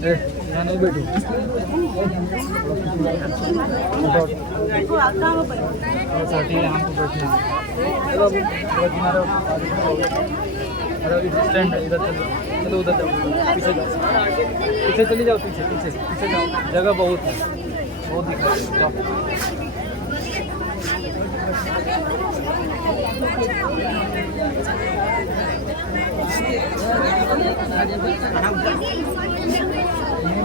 यहाँ नहीं बैठो। साठी यहाँ पे बैठना। स्टैंड है, इधर चलो, चलो उधर जाओ, पीछे जाओ, पीछे चली जाओ, पीछे पीछे पीछे जाओ, जगह बहुत है, बहुत दिख रहा है, जाओ।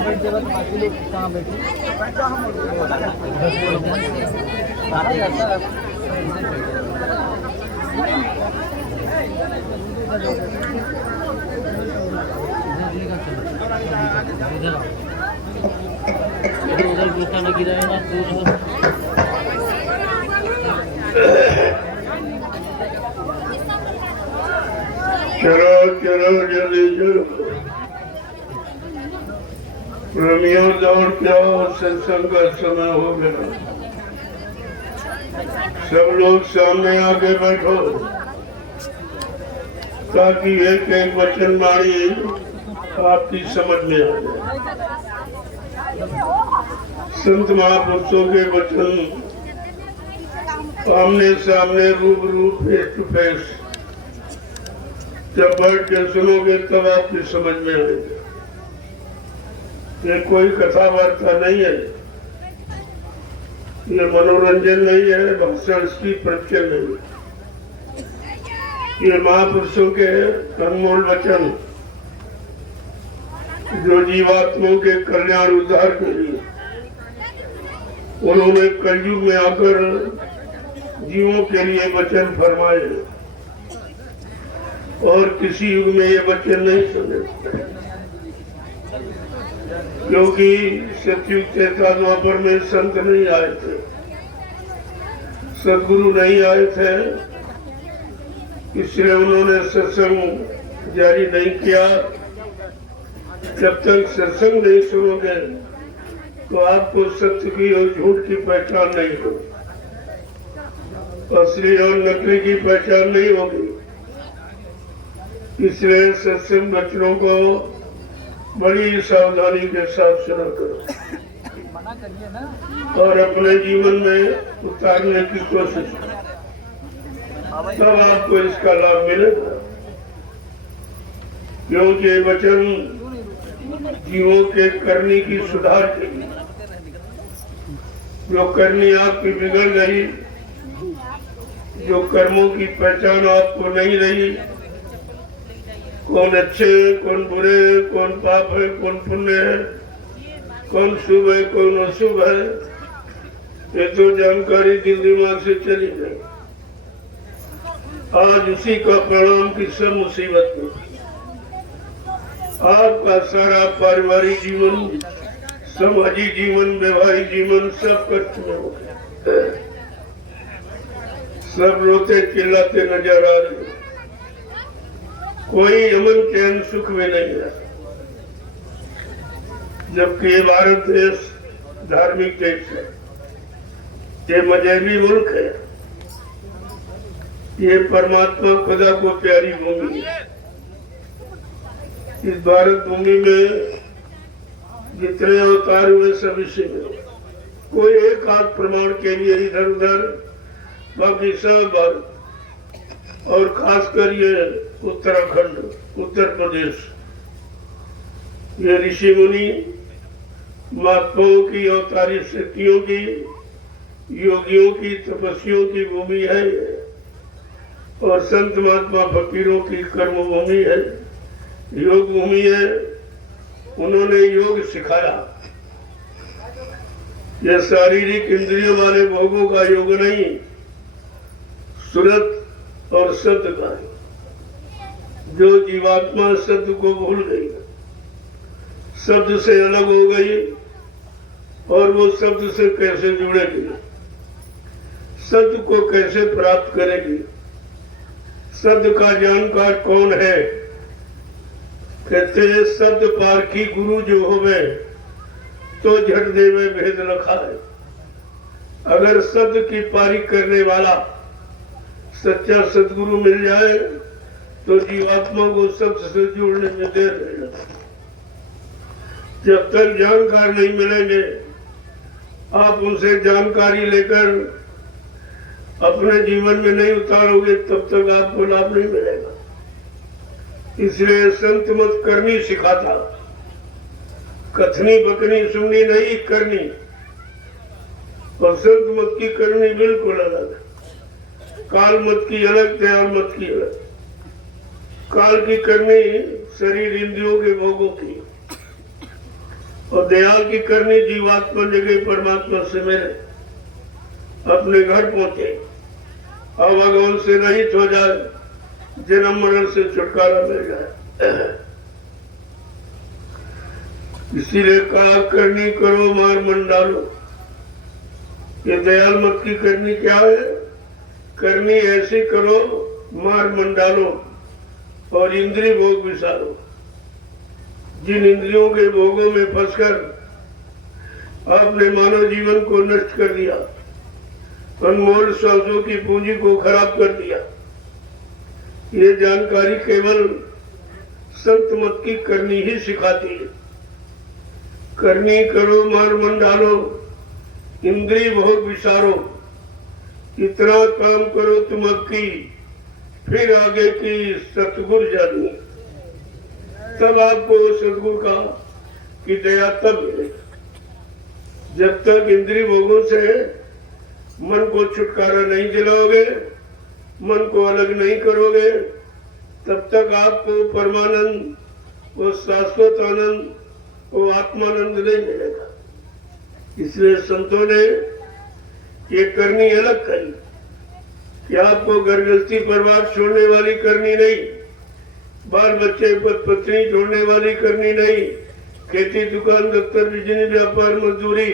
बैठ जाएगा तो बाकी लोग कहाँ बैठे? उधर गुस्सा न गिराएगा तो चलो चलो जल्दी चलो, प्रेमियों दौड़ के आओ, सत्संग का समय हो गया। सब लोग सामने आके बैठो ताकि एक एक वचन वाणी आपकी समझ में आ जाए। संत महापुरुषों के वचन आमने सामने रूबरू फेस टू फेस जब बैठ के सुनोगे तब आपकी समझ में आएगा। ये कोई कथा वार्ता नहीं है, ये मनोरंजन नहीं है, भाषण की प्रवचन नहीं। ये महापुरुषों के अनमोल वचन जो जीवात्माओं के कल्याण उद्धार के लिए उन्होंने कलयुग में आकर जीवों के लिए वचन फरमाए और किसी युग में ये वचन नहीं सुने, क्योंकि सतयुग त्रेता द्वापर में संत नहीं आए थे, सदगुरु नहीं आए थे, इसलिए उन्होंने सत्संग जारी नहीं किया। जब तक सत्संग नहीं सुनोगे तो आपको सत्य की और झूठ की पहचान नहीं होगी, असली और नकली की पहचान नहीं होगी। इसलिए सत्संग वचनों को बड़ी सावधानी के साथ सुना करो और अपने जीवन में उतारने की कोशिश करो, तब आपको इसका लाभ मिलेगा। क्योंकि वचन जीवों के करनी की सुधार के लिए, जो करनी आपकी बिगड़ गई, जो कर्मों की पहचान आपको नहीं रही, कौन अच्छे कौन बुरे, कौन पाप है कौन पुण्य है, कौन शुभ है कौन अशुभ है, ये तो जानकारी दिल दिमाग से चली गई। आज उसी का परिणाम की सब मुसीबत में आपका सारा पारिवारिक जीवन, सामाजिक जीवन, वैवाहिक जीवन सब कष्ट में हो गया। सब रोते चिल्लाते नजर आ रहे, कोई अमन चैन सुख में नहीं है। जबकि ये भारत देश धार्मिक देश है, ये मजहबी मुल्क है, ये परमात्मा खुदा को प्यारी भूमि है। इस भारत भूमि में जितने अवतार हुए सब इसी में, कोई एक आध प्रमाण के लिए इधर उधर, बाकी सब भारत, और खासकर ये उत्तराखंड, उत्तर प्रदेश, ये ऋषि मुनि महात्माओं की, अवतारी शक्तियों की, योगियों की, तपस्वियों की भूमि है और संत महात्मा फकीरों की कर्म भूमि है, योग भूमि है। उन्होंने योग सिखाया। यह शारीरिक इंद्रियों वाले भोगों का योग नहीं, सुरत और सत्य का है। जो जीवात्मा शब्द को भूल गई, शब्द से अलग हो गई और वो शब्द से कैसे जुड़ेगी, शब्द को कैसे प्राप्त करेगी, शब्द का जानकार कौन है। कहते हैं शब्द पारखी गुरु जो होवे तो झट देवे भेद लखा है। अगर शब्द की पारी करने वाला सच्चा सदगुरु मिल जाए तो जीवात्मा को शब्द से जोड़ने में देर नहीं लगती। जब तक जानकार नहीं मिलेंगे, आप उनसे जानकारी लेकर अपने जीवन में नहीं उतारोगे, तब तक आपको लाभ नहीं मिलेगा। इसलिए संत मत करनी सिखाता, कथनी बकनी सुननी नहीं करनी। और संत मत की करनी बिल्कुल अलग है। काल मत की अलग, दयाल मत की अलग। काल की करनी शरीर इंद्रियों के भोगों की, और दयाल की करनी जीवात्मा जगह परमात्मा से मिले, अपने घर पहुंचे, आवागमन से रहित हो जाए, जन्म मरण से छुटकारा मिल जाए। इसीलिए कहा करनी करो मार मन डालो। ये दयाल मत की करनी क्या है? करनी ऐसी करो मार मन डालो और इंद्रिय भोग विसारो। जिन इंद्रियों के भोगों में फंसकर आपने मानव जीवन को नष्ट कर दिया, अनमोल श्वासों की पूंजी को खराब कर दिया, ये जानकारी केवल संत मत की करनी ही सिखाती है। करनी करो मार मन डालो, इंद्रिय भोग विसारो। इतना काम करो तुम अब की, फिर आगे की सतगुरु जानिए। तब आपको सतगुरु का की दया तब मिलेगी। जब तक इंद्रिय भोगों से मन को छुटकारा नहीं दिलाओगे, मन को अलग नहीं करोगे, तब तक आपको परमानंद, वो शाश्वत आनंद, वो आत्मानंद नहीं मिलेगा। इसलिए संतों ने ये करनी अलग कही कि आपको घर गृहस्थी परिवार छोड़ने वाली करनी नहीं, बाल बच्चे पत्नी छोड़ने वाली करनी नहीं, खेती दुकान दफ्तर बिजली व्यापार मजदूरी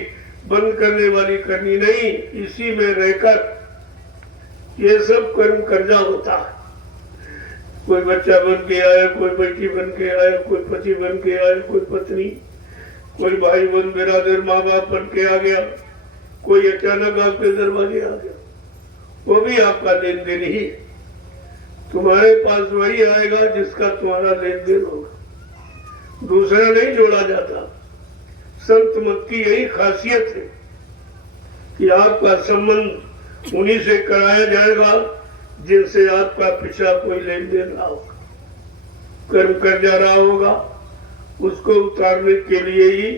बंद करने वाली करनी नहीं। इसी में रहकर ये सब कर्म कर्जा होता है। कोई बच्चा बन के आया, कोई बेटी बन के आया, कोई पति बन के आया, कोई पत्नी, कोई भाई बहन बिरादर माँ बाप बन के आ गया, कोई अचानक आपके दरवाजे आ गया, वो भी आपका लेन देन ही। तुम्हारे पास वही आएगा जिसका तुम्हारा लेन देन होगा, दूसरा नहीं जोड़ा जाता। संत मत की यही खासियत है कि आपका संबंध उन्हीं से कराया जाएगा जिनसे आपका पिछला कोई लेन देन रहा होगा, कर्म कर जा रहा होगा, उसको उतारने के लिए ही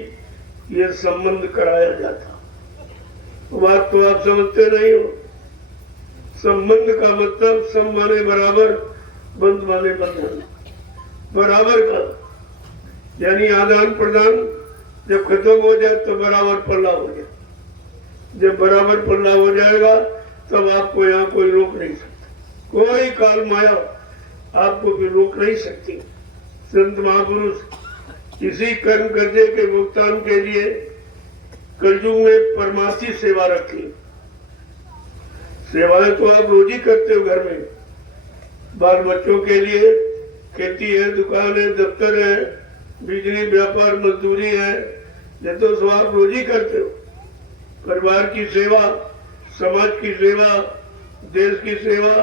ये संबंध कराया जाता। बात तो आप समझते नहीं हो। संबंध का मतलब सम माने बराबर, बंध माने बंधन, बराबर का, यानी आदान प्रदान जब खत्म हो जाए तो बराबर पल्ला हो जाए। जब बराबर पल्ला हो जाएगा तब आपको यहाँ कोई रोक नहीं सकता, कोई काल माया आपको भी रोक नहीं सकती। संत महापुरुष इसी कर्म कर्जे के भुगतान के लिए कलयुग में परमार्थी सेवा रखी। सेवाएं तो आप रोज ही करते हो घर में, बाल बच्चों के लिए खेती है, दुकान है, दफ्तर है, बिजली व्यापार मजदूरी है, ये तो सब आप रोज ही करते हो। परिवार की सेवा, समाज की सेवा, देश की सेवा,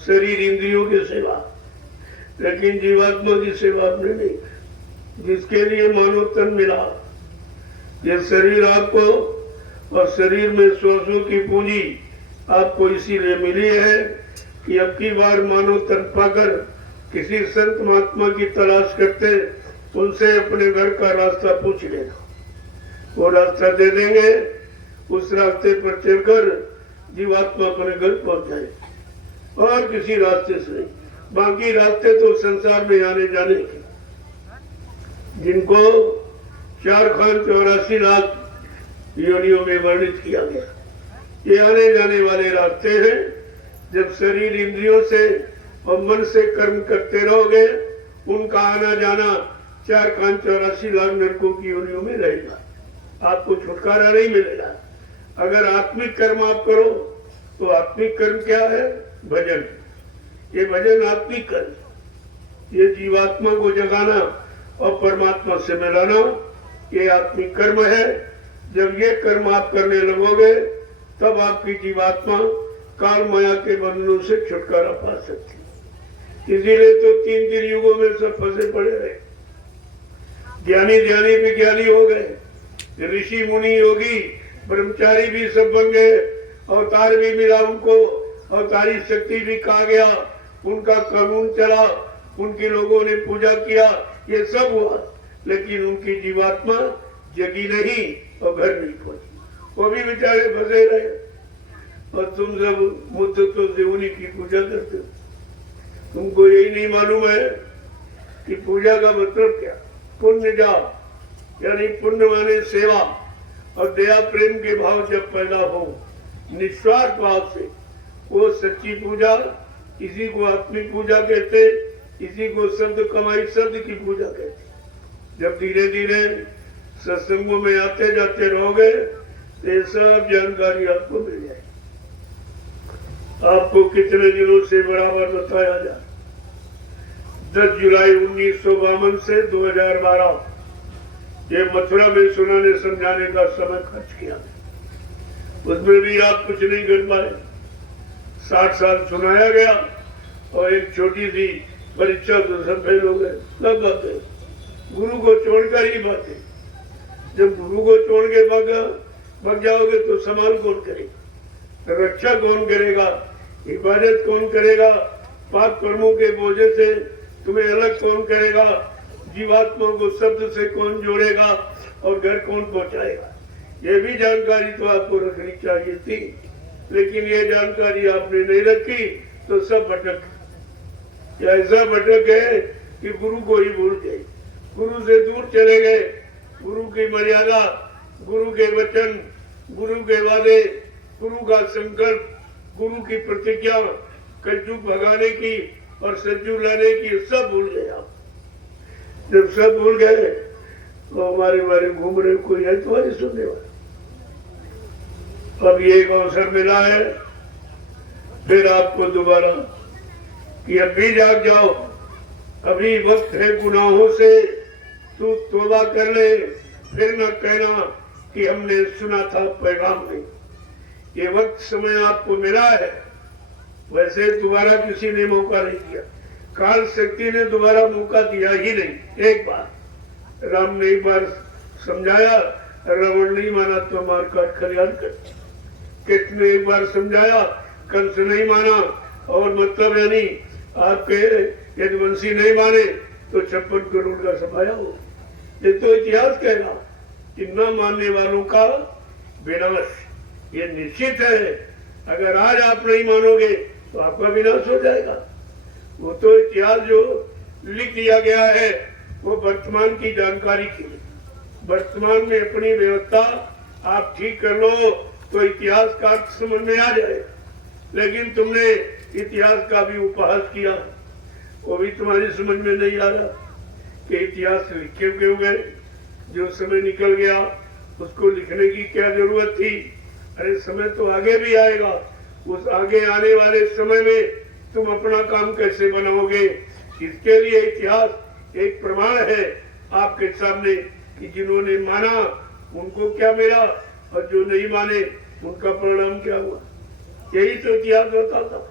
शरीर इंद्रियों की सेवा, लेकिन जीवात्मा की सेवा आपने नहीं, जिसके लिए मानव तन मिला। ये शरीर आपको और शरीर में श्वासों की पूंजी आपको इसीलिए मिली है कि अब की बार मानव तन पाकर किसी संत महात्मा की तलाश करते, उनसे अपने घर का रास्ता पूछ लेना, वो रास्ता दे देंगे। उस रास्ते पर चलकर जीवात्मा अपने घर पहुंच जाए, और किसी रास्ते से नहीं। बाकी रास्ते तो संसार में आने जाने के, जिनको 4,84 लाख योनियों में वर्णित किया गया, ये आने जाने वाले रास्ते हैं। जब शरीर इंद्रियों से और मन से कर्म करते रहोगे, उनका आना जाना 4,84 लाख नरकों की योनियों में रहेगा, आपको छुटकारा नहीं मिलेगा। अगर आत्मिक कर्म आप करो तो आत्मिक कर्म क्या है? भजन। ये भजन आत्मिक कर्म, ये जीवात्मा को जगाना और परमात्मा से मिलाना, ये आत्मिक कर्म है। जब ये कर्म आप करने लगोगे तब आपकी जीवात्मा काल माया के बंधनों से छुटकारा पा सकती है। इसीलिए तो 3 युगों में सब फंसे पड़े रहे। ज्ञानी ध्यानी विज्ञानी हो गए, ऋषि मुनि योगी ब्रह्मचारी भी सब बन गए, अवतार भी मिला उनको, अवतारी शक्ति भी कहा गया, उनका कानून चला, उनके लोगों ने पूजा किया, ये सब हुआ, लेकिन उनकी जीवात्मा जगी नहीं और घर नहीं पहुंची, वो भी बेचारे फंसे रहे। और तुम सब मुद्दतों से उन्हीं की पूजा करते हो। तुमको यही नहीं मालूम है कि पूजा का मतलब क्या? पुण्य जाप, यानी पुण्य माने सेवा और दया प्रेम के भाव जब पैदा हो निस्वार्थ भाव से, वो सच्ची पूजा, इसी को आत्मिक पूजा कहते, इसी को शब्द कमाई शब्द की पूजा कहते। जब धीरे धीरे सत्संगों में आते जाते रहोगे तो ये सब जानकारी आपको मिल जाएगी। आपको कितने दिनों से बराबर बताया जाए, 10 जुलाई 1952 से 2012 ये मथुरा में सुनाने समझाने का समय खर्च किया, उसमें भी आप कुछ नहीं कर पाए। 60 साल सुनाया गया और एक छोटी सी परीक्षा तो सब फेल हो गए। सब बातें गुरु को छोड़कर ही बातें, जब गुरु को छोड़ के भाग जाओगे तो संभाल कौन करेगा, रक्षा कौन करेगा, इबादत कौन करेगा, पाप कर्मों के बोझे से तुम्हें अलग कौन करेगा, जीवात्मा को शब्द से कौन जोड़ेगा और घर कौन पहुंचाएगा। ये भी जानकारी तो आपको रखनी चाहिए थी, लेकिन ये जानकारी आपने नहीं रखी तो सब भटक, ऐसा भटक है कि गुरु को ही भूल गए, गुरु से दूर चले गए। गुरु की मर्यादा, गुरु के वचन, गुरु के वादे, गुरु का संकल्प, गुरु की प्रतिज्ञा, कलयुग भगाने की और सज्जू लाने की, सब भूल गए आप। जब सब भूल गए तो हमारे घूम रहे, कोई है तुम्हारी सुनने वाला। अब ये एक अवसर मिला है फिर आपको दोबारा कि अभी जाग जाओ, अभी वक्त है गुनाहों से तू तौबा कर ले, फिर न कहना कि हमने सुना था पैगाम नहीं। ये वक्त समय आपको मिला है, वैसे दोबारा किसी ने मौका नहीं दिया, काल शक्ति ने दोबारा मौका दिया ही नहीं। एक बार राम ने एक बार समझाया, रावण नहीं माना तो मार काट खलिहान कर, कृष्ण ने एक बार समझाया, कंस नहीं माना, और मतलब यानी आपके यदुवंशी नहीं माने तो 56 करोड़ का सफाया हो। ये तो इतिहास कहेगा कि न मानने वालों का विनाश ये निश्चित है। अगर आज आप नहीं मानोगे तो आपका विनाश हो जाएगा। वो तो इतिहास जो लिख दिया गया है वो वर्तमान की जानकारी के लिए, वर्तमान में अपनी व्यवस्था आप ठीक कर लो तो इतिहास का समझ में आ जाएगा। लेकिन तुमने इतिहास का भी उपहास किया, वो भी तुम्हारी समझ में नहीं आ रहा कि इतिहास लिखे क्यों गए। जो समय निकल गया उसको लिखने की क्या जरूरत थी। अरे समय तो आगे भी आएगा, उस आगे आने वाले समय में तुम अपना काम कैसे बनाओगे, इसके लिए इतिहास एक प्रमाण है आपके सामने कि जिन्होंने माना उनको क्या मिला और जो नहीं माने उनका परिणाम क्या हुआ। यही तो इतिहास बताता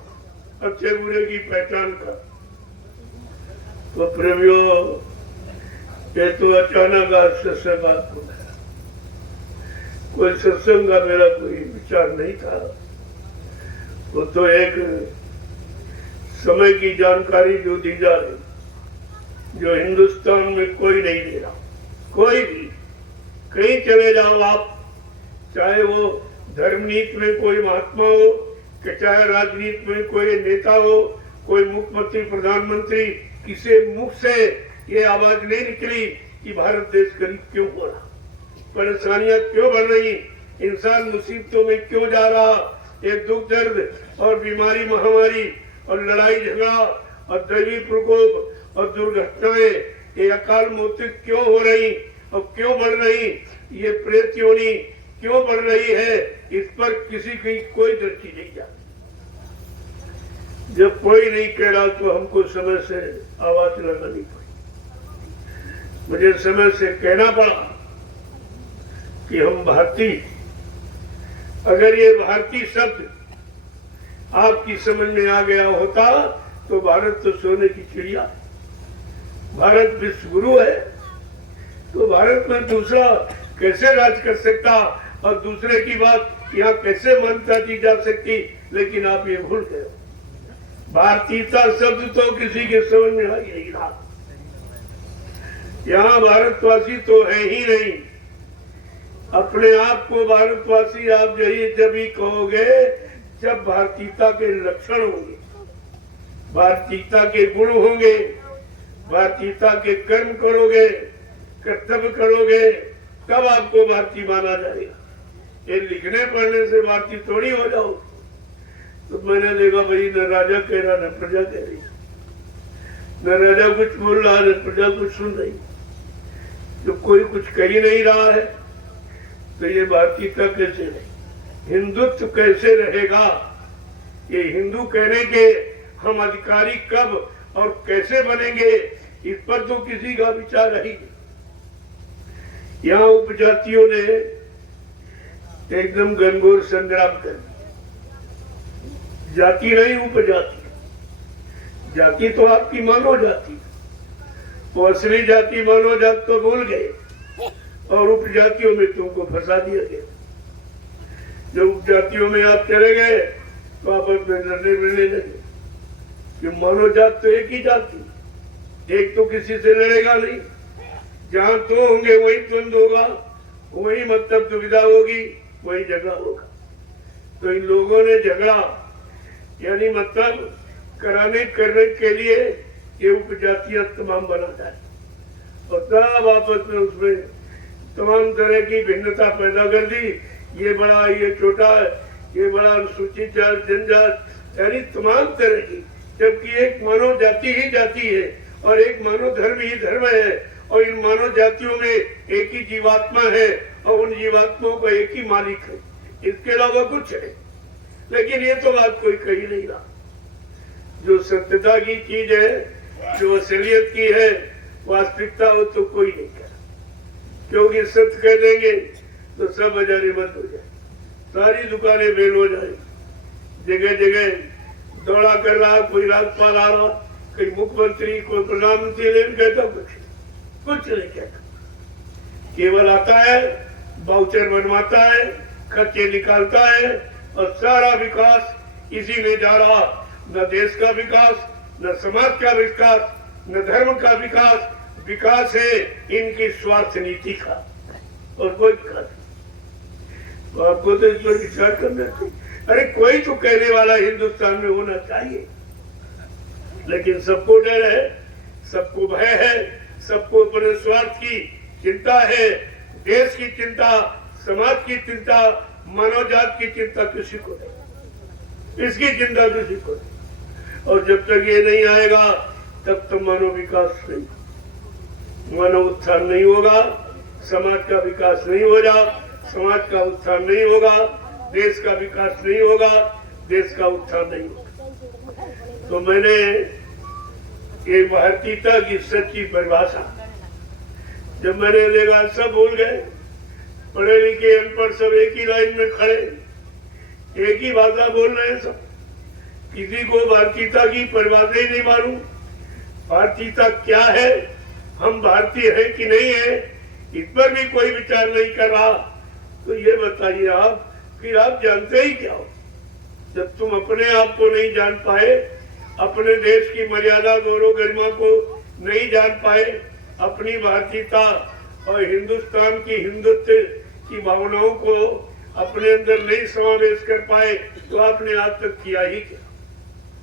अच्छे बुरे की पहचान का। तो प्रेमियों, ये तो अचानक आज सत्संग आपको, कोई सत्संग का मेरा कोई विचार नहीं था, वो तो एक समय की जानकारी जो दी जा रही, जो हिंदुस्तान में कोई नहीं दे रहा। कोई भी कहीं चले जाओ आप, चाहे वो धर्मनीति में कोई महात्मा हो कि चाहे राजनीति में कोई नेता हो, कोई मुख्यमंत्री प्रधानमंत्री, किसी मुख से ये आवाज नहीं निकली कि भारत देश गरीब क्यों हो रहा, परेशानियां क्यों बढ़ रही, इंसान मुसीबतों में क्यों जा रहा, ये दुख दर्द और बीमारी महामारी और लड़ाई झगड़ा और दैवी प्रकोप और दुर्घटनाएं, ये अकाल मौतें क्यों हो रही और क्यों बढ़ रही, ये प्रेत योनि क्यों बढ़ रही है, इस पर किसी की कोई दृष्टि नहीं जाती। जब कोई नहीं कह रहा तो हमको समय से आवाज लगानी पड़ी, मुझे समय से कहना पड़ा कि हम भारतीय, अगर ये भारतीय शब्द आपकी समझ में आ गया होता तो भारत तो सोने की चिड़िया है, भारत विश्व गुरु है, तो भारत में दूसरा कैसे राज कर सकता और दूसरे की बात यहाँ कैसे मान्यता दी जा सकती। लेकिन आप ये भूल गए। भारतीयता शब्द तो किसी के समझ में आ ही नहीं रहा। यहाँ भारतवासी तो है ही नहीं। अपने आप को भारतवासी आप जब ही कहोगे जब भारतीयता के लक्षण होंगे, भारतीयता के गुण होंगे, भारतीयता के कर्म करोगे, कर्तव्य करोगे, तब आपको भारतीय माना जाएगा। ये लिखने पढ़ने से भारतीय थोड़ी हो जाओ। तो मैंने देखा भाई न राजा कह रहा न प्रजा कह रही, न राजा कुछ बोल रहा न प्रजा कुछ सुन रही। जो कोई कुछ कह ही नहीं रहा है तो ये भारतीयता कैसे रहे, हिंदुत्व कैसे रहेगा। ये हिंदू कहने के हम अधिकारी कब और कैसे बनेंगे, इस पर तो किसी का विचार नहीं। यहाँ उपजातियों ने एकदम घनघोर संग्राम कर दिया। जाति नहीं उपजाति, जाति तो आपकी मानव जाति, वो असली जाति मानव जाति तो भूल गए और उपजातियों में तुमको फंसा दिया गया। जब उपजातियों में आप चले गए तो आपस में लड़ने मिलने लगे कि मानव जात तो एक ही जाति, एक तो किसी से लड़ेगा नहीं। जहां दो होंगे वही द्वंद होगा, वही मतलब दुविधा होगी, वही झगड़ा होगा। तो इन लोगों ने झगड़ा यानी मतलब करने के लिए ये उपजातियां तमाम बना जाए और तब आपस में उसमें तमाम तरह की भिन्नता पैदा कर दी। ये बड़ा, ये छोटा, ये बड़ा, अनुसूचित जात, जनजात, यानी तमाम तरह की। जबकि एक मानव जाति ही जाति है और एक मानव धर्म ही धर्म है और इन मानव जातियों में एक ही जीवात्मा है और उन जीवात्माओं का एक ही मालिक है, इसके अलावा कुछ है। लेकिन ये तो बात कोई कही नहीं रहा। जो सत्यता की चीज है, जो असलियत की है, वास्तविकता हो तो कोई नहीं कह, क्योंकि सत्य कह देंगे तो सब बाजारी बंद हो जाए, सारी दुकानें फेल हो जाए। जगह जगह दौड़ा कर रहा, कोई राज्यपाल आ रहा, कोई मुख्यमंत्री, कोई प्रधानमंत्री, लेकिन कहता कुछ नहीं कहता। केवल आता है, बाउचर बनवाता है, खर्चे निकालता है और सारा विकास इसी में जा रहा। न देश का विकास, न समाज का विकास, न धर्म का विकास। विकास है इनकी स्वार्थ नीति का और कोई विकास। तो आपको तो इस पर विचार करना चाहिए। अरे कोई तो कहने वाला हिंदुस्तान में होना चाहिए, लेकिन सबको डर है, सबको भय है, सबको अपने स्वार्थ की चिंता है। देश की चिंता, समाज की चिंता, मानव जात की चिंता किसी को नहीं, इसकी चिंता किसी को नहीं। और जब तक ये नहीं आएगा तब तक मानव विकास नहीं, मानव उत्थान नहीं होगा, समाज का विकास नहीं होगा, समाज का उत्थान नहीं होगा, देश का विकास नहीं होगा, देश का उत्थान नहीं होगा। तो मैंने ये भारतीयता की सच्ची परिभाषा जब मैंने देखा, सब भूल गए, पढ़े लिखे अनपढ़ सब एक ही लाइन में खड़े, एक ही भाषा बोल रहे हैं सब। किसी को भारतीयता की परिभाषा ही नहीं मालूम। भारतीयता क्या है, हम भारतीय है कि नहीं है, इस पर भी कोई विचार नहीं कर रहा। तो ये बताइए आप, फिर आप जानते ही क्या हो जब तुम अपने आप को नहीं जान पाए, अपने देश की मर्यादा, गौरव, गरिमा को नहीं जान पाए, अपनी भारतीयता और हिंदुस्तान की हिंदुत्व की भावनाओं को अपने अंदर नहीं समावेश कर पाए, तो आपने आज तक किया ही क्या?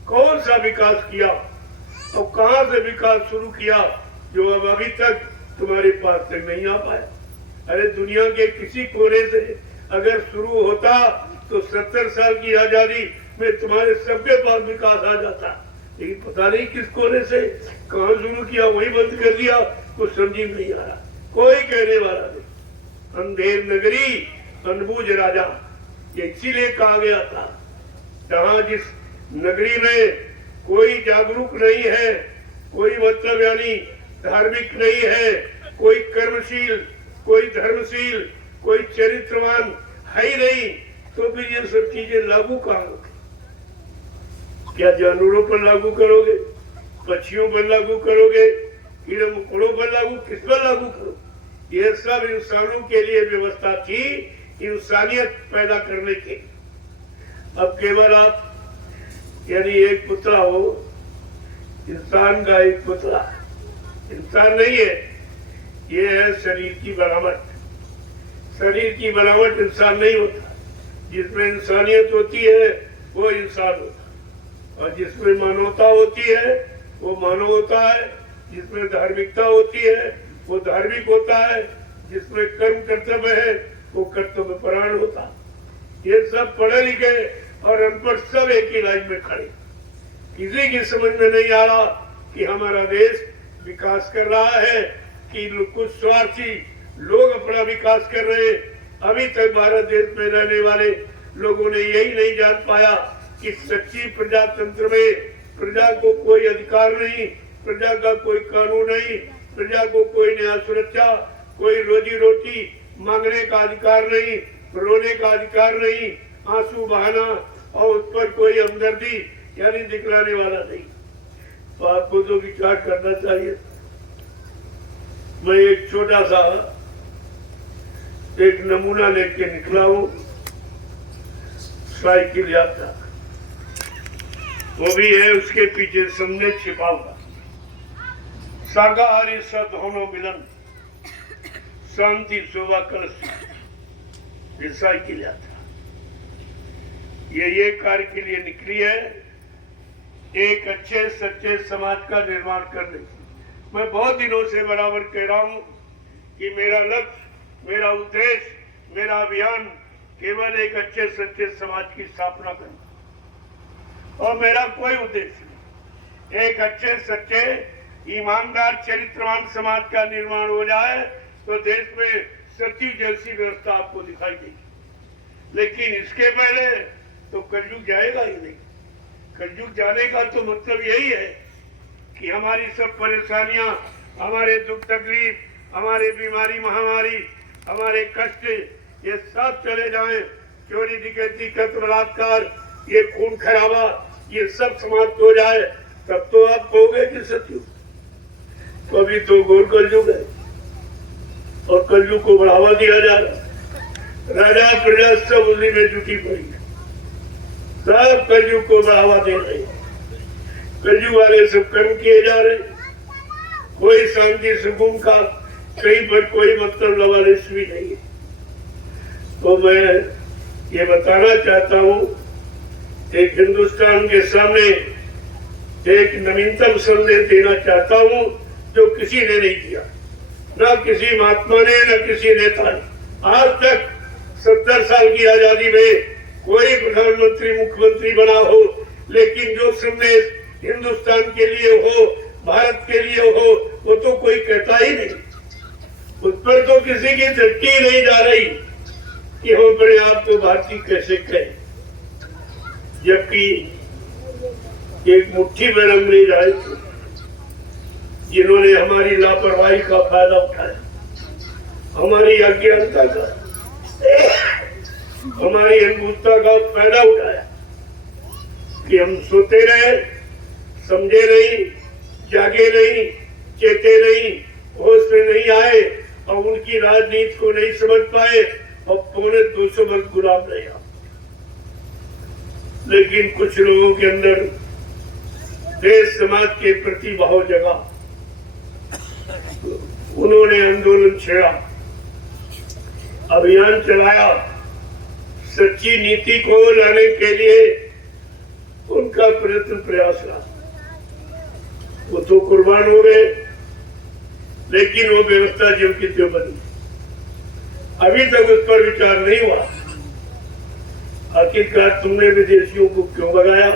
कौन सा विकास किया और कहां से विकास शुरू किया जो अब अभी तक तुम्हारे पास तक नहीं आ पाया? अरे दुनिया के किसी कोने से अगर शुरू होता तो 70 साल की आजादी में तुम्हारे सबके पास विकास आ जाता। लेकिन पता नहीं किस कोने से कहां शुरू किया, वही बंद कर दिया, कुछ समझ में नहीं आ रहा, कोई कहने वाला नहीं। अंधेर नगरी अनबूझ राजा, ये इसीलिए कहा गया था। जहां जिस नगरी में कोई जागरूक नहीं है, कोई मतलब यानी धार्मिक नहीं है, कोई कर्मशील, कोई धर्मशील, कोई चरित्रवान है ही नहीं, तो फिर ये सब चीजें लागू कहां होगी? क्या जानवरों पर लागू करोगे, पक्षियों पर लागू करोगे, कीड़े मकोड़ों पर लागू, किस पर लागू करोगे? ये सब इंसानों के लिए व्यवस्था थी, इंसानियत पैदा करने की। अब केवल आप यानी एक पुतला हो, इंसान का एक पुतला इंसान नहीं है, ये है शरीर की बनावट। शरीर की बनावट इंसान नहीं होता। जिसमें इंसानियत होती है वो इंसान होता है, और जिसमें मानवता होती है वो मानव होता है। जिसमें धार्मिकता होती है वो धार्मिक होता है। जिसमें कर्म कर्तव्य है वो कर्तव्य परायण होता है। ये सब पढ़े लिखे और अनपढ़ सब एक ही लाइन में खड़े। किसी की समझ में नहीं आ रहा कि हमारा देश विकास कर रहा है कि कुछ स्वार्थी लोग अपना विकास कर रहे हैं। अभी तक भारत देश में रहने वाले लोगों ने यही नहीं जान पाया कि सच्ची प्रजातंत्र में प्रजा को कोई अधिकार नहीं, प्रजा का कोई कानून नहीं, प्रजा को कोई न्याय सुरक्षा, कोई रोजी रोटी मांगने का अधिकार नहीं, रोने का अधिकार नहीं, आंसू बहाना और उस पर कोई हमदर्दी यानी दिखलाने वाला नहीं। तो आपको तो विचार करना चाहिए। मैं एक छोटा सा एक नमूना लेके निकला हूं, साइकिल यात्रा। वो भी है उसके पीछे सामने छिपा हुआ शाकाहारी सद्भावना मिलन शांति शोभा कलश। ये साइकिल यात्रा ये कार्य के लिए निकली है, एक अच्छे सच्चे समाज का निर्माण करने। मैं बहुत दिनों से बराबर कह रहा हूं कि मेरा लक्ष्य, मेरा उद्देश्य, मेरा अभियान केवल एक अच्छे सच्चे समाज की स्थापना करना, और मेरा कोई उद्देश्य नहीं। एक अच्छे सच्चे ईमानदार चरित्रवान समाज का निर्माण हो जाए तो देश में सती जैसी व्यवस्था आपको दिखाई देगी। लेकिन इसके पहले तो कलयुग जाएगा ही नहीं। कलयुग जाने का तो मतलब यही है कि हमारी सब परेशानियां, हमारे दुख तकलीफ, हमारे बीमारी महामारी, हमारे कष्ट ये सब चले जाएं। चोरी डकैती कत्ल बलात्कार, ये खून खराबा, ये सब समाप्त हो जाए, तब तो आप कहोगे कि सतयुग। तो अभी तो घोर कलयुग है और कलयुग को बढ़ावा दिया जा रहा। राजा प्रजा सब उसी में जुटी पड़ी है, सब कलयुग को बढ़ावा दे रहे हैं। कलयुग वाले सब कर्म किए जा रहे, कोई शांति सुकून का कहीं पर कोई मतलब लवालिश भी नहीं है। तो मैं ये बताना चाहता हूँ, एक हिंदुस्तान के सामने एक नवीनतम संदेश देना चाहता हूँ जो किसी ने नहीं किया, ना किसी महात्मा ने, ना किसी नेता ने। आज तक 70 साल की आजादी में कोई प्रधानमंत्री मुख्यमंत्री बना हो, लेकिन जो संदेश हिंदुस्तान के लिए हो, भारत के लिए हो, वो तो कोई कहता ही नहीं। उस पर तो किसी की दृष्टि नहीं जा रही कि हम अपने आप को भारतीय कैसे कहें, जबकि एक मुट्ठी भर अंग्रेज आए थे जिन्होंने हमारी लापरवाही का फायदा उठाया, हमारी अज्ञानता का, हमारी अनबुद्धता का फायदा उठाया कि हम सोते रहे, समझे नहीं, जागे नहीं, चेते नहीं, होश में नहीं आए और उनकी राजनीति को नहीं समझ पाए और पौने 200 वर्ष गुलाम रहे। लेकिन कुछ लोगों के अंदर देश समाज के प्रति भाव जगा, उन्होंने आंदोलन छेड़ा, अभियान चलाया, सच्ची नीति को लाने के लिए उनका प्रयत्न प्रयास रहा। वो तो कुर्बान हो गए, लेकिन वो व्यवस्था जो की त्यों बनी। अभी तक उस पर विचार नहीं हुआ। आखिरकार तुमने विदेशियों को क्यों भगाया,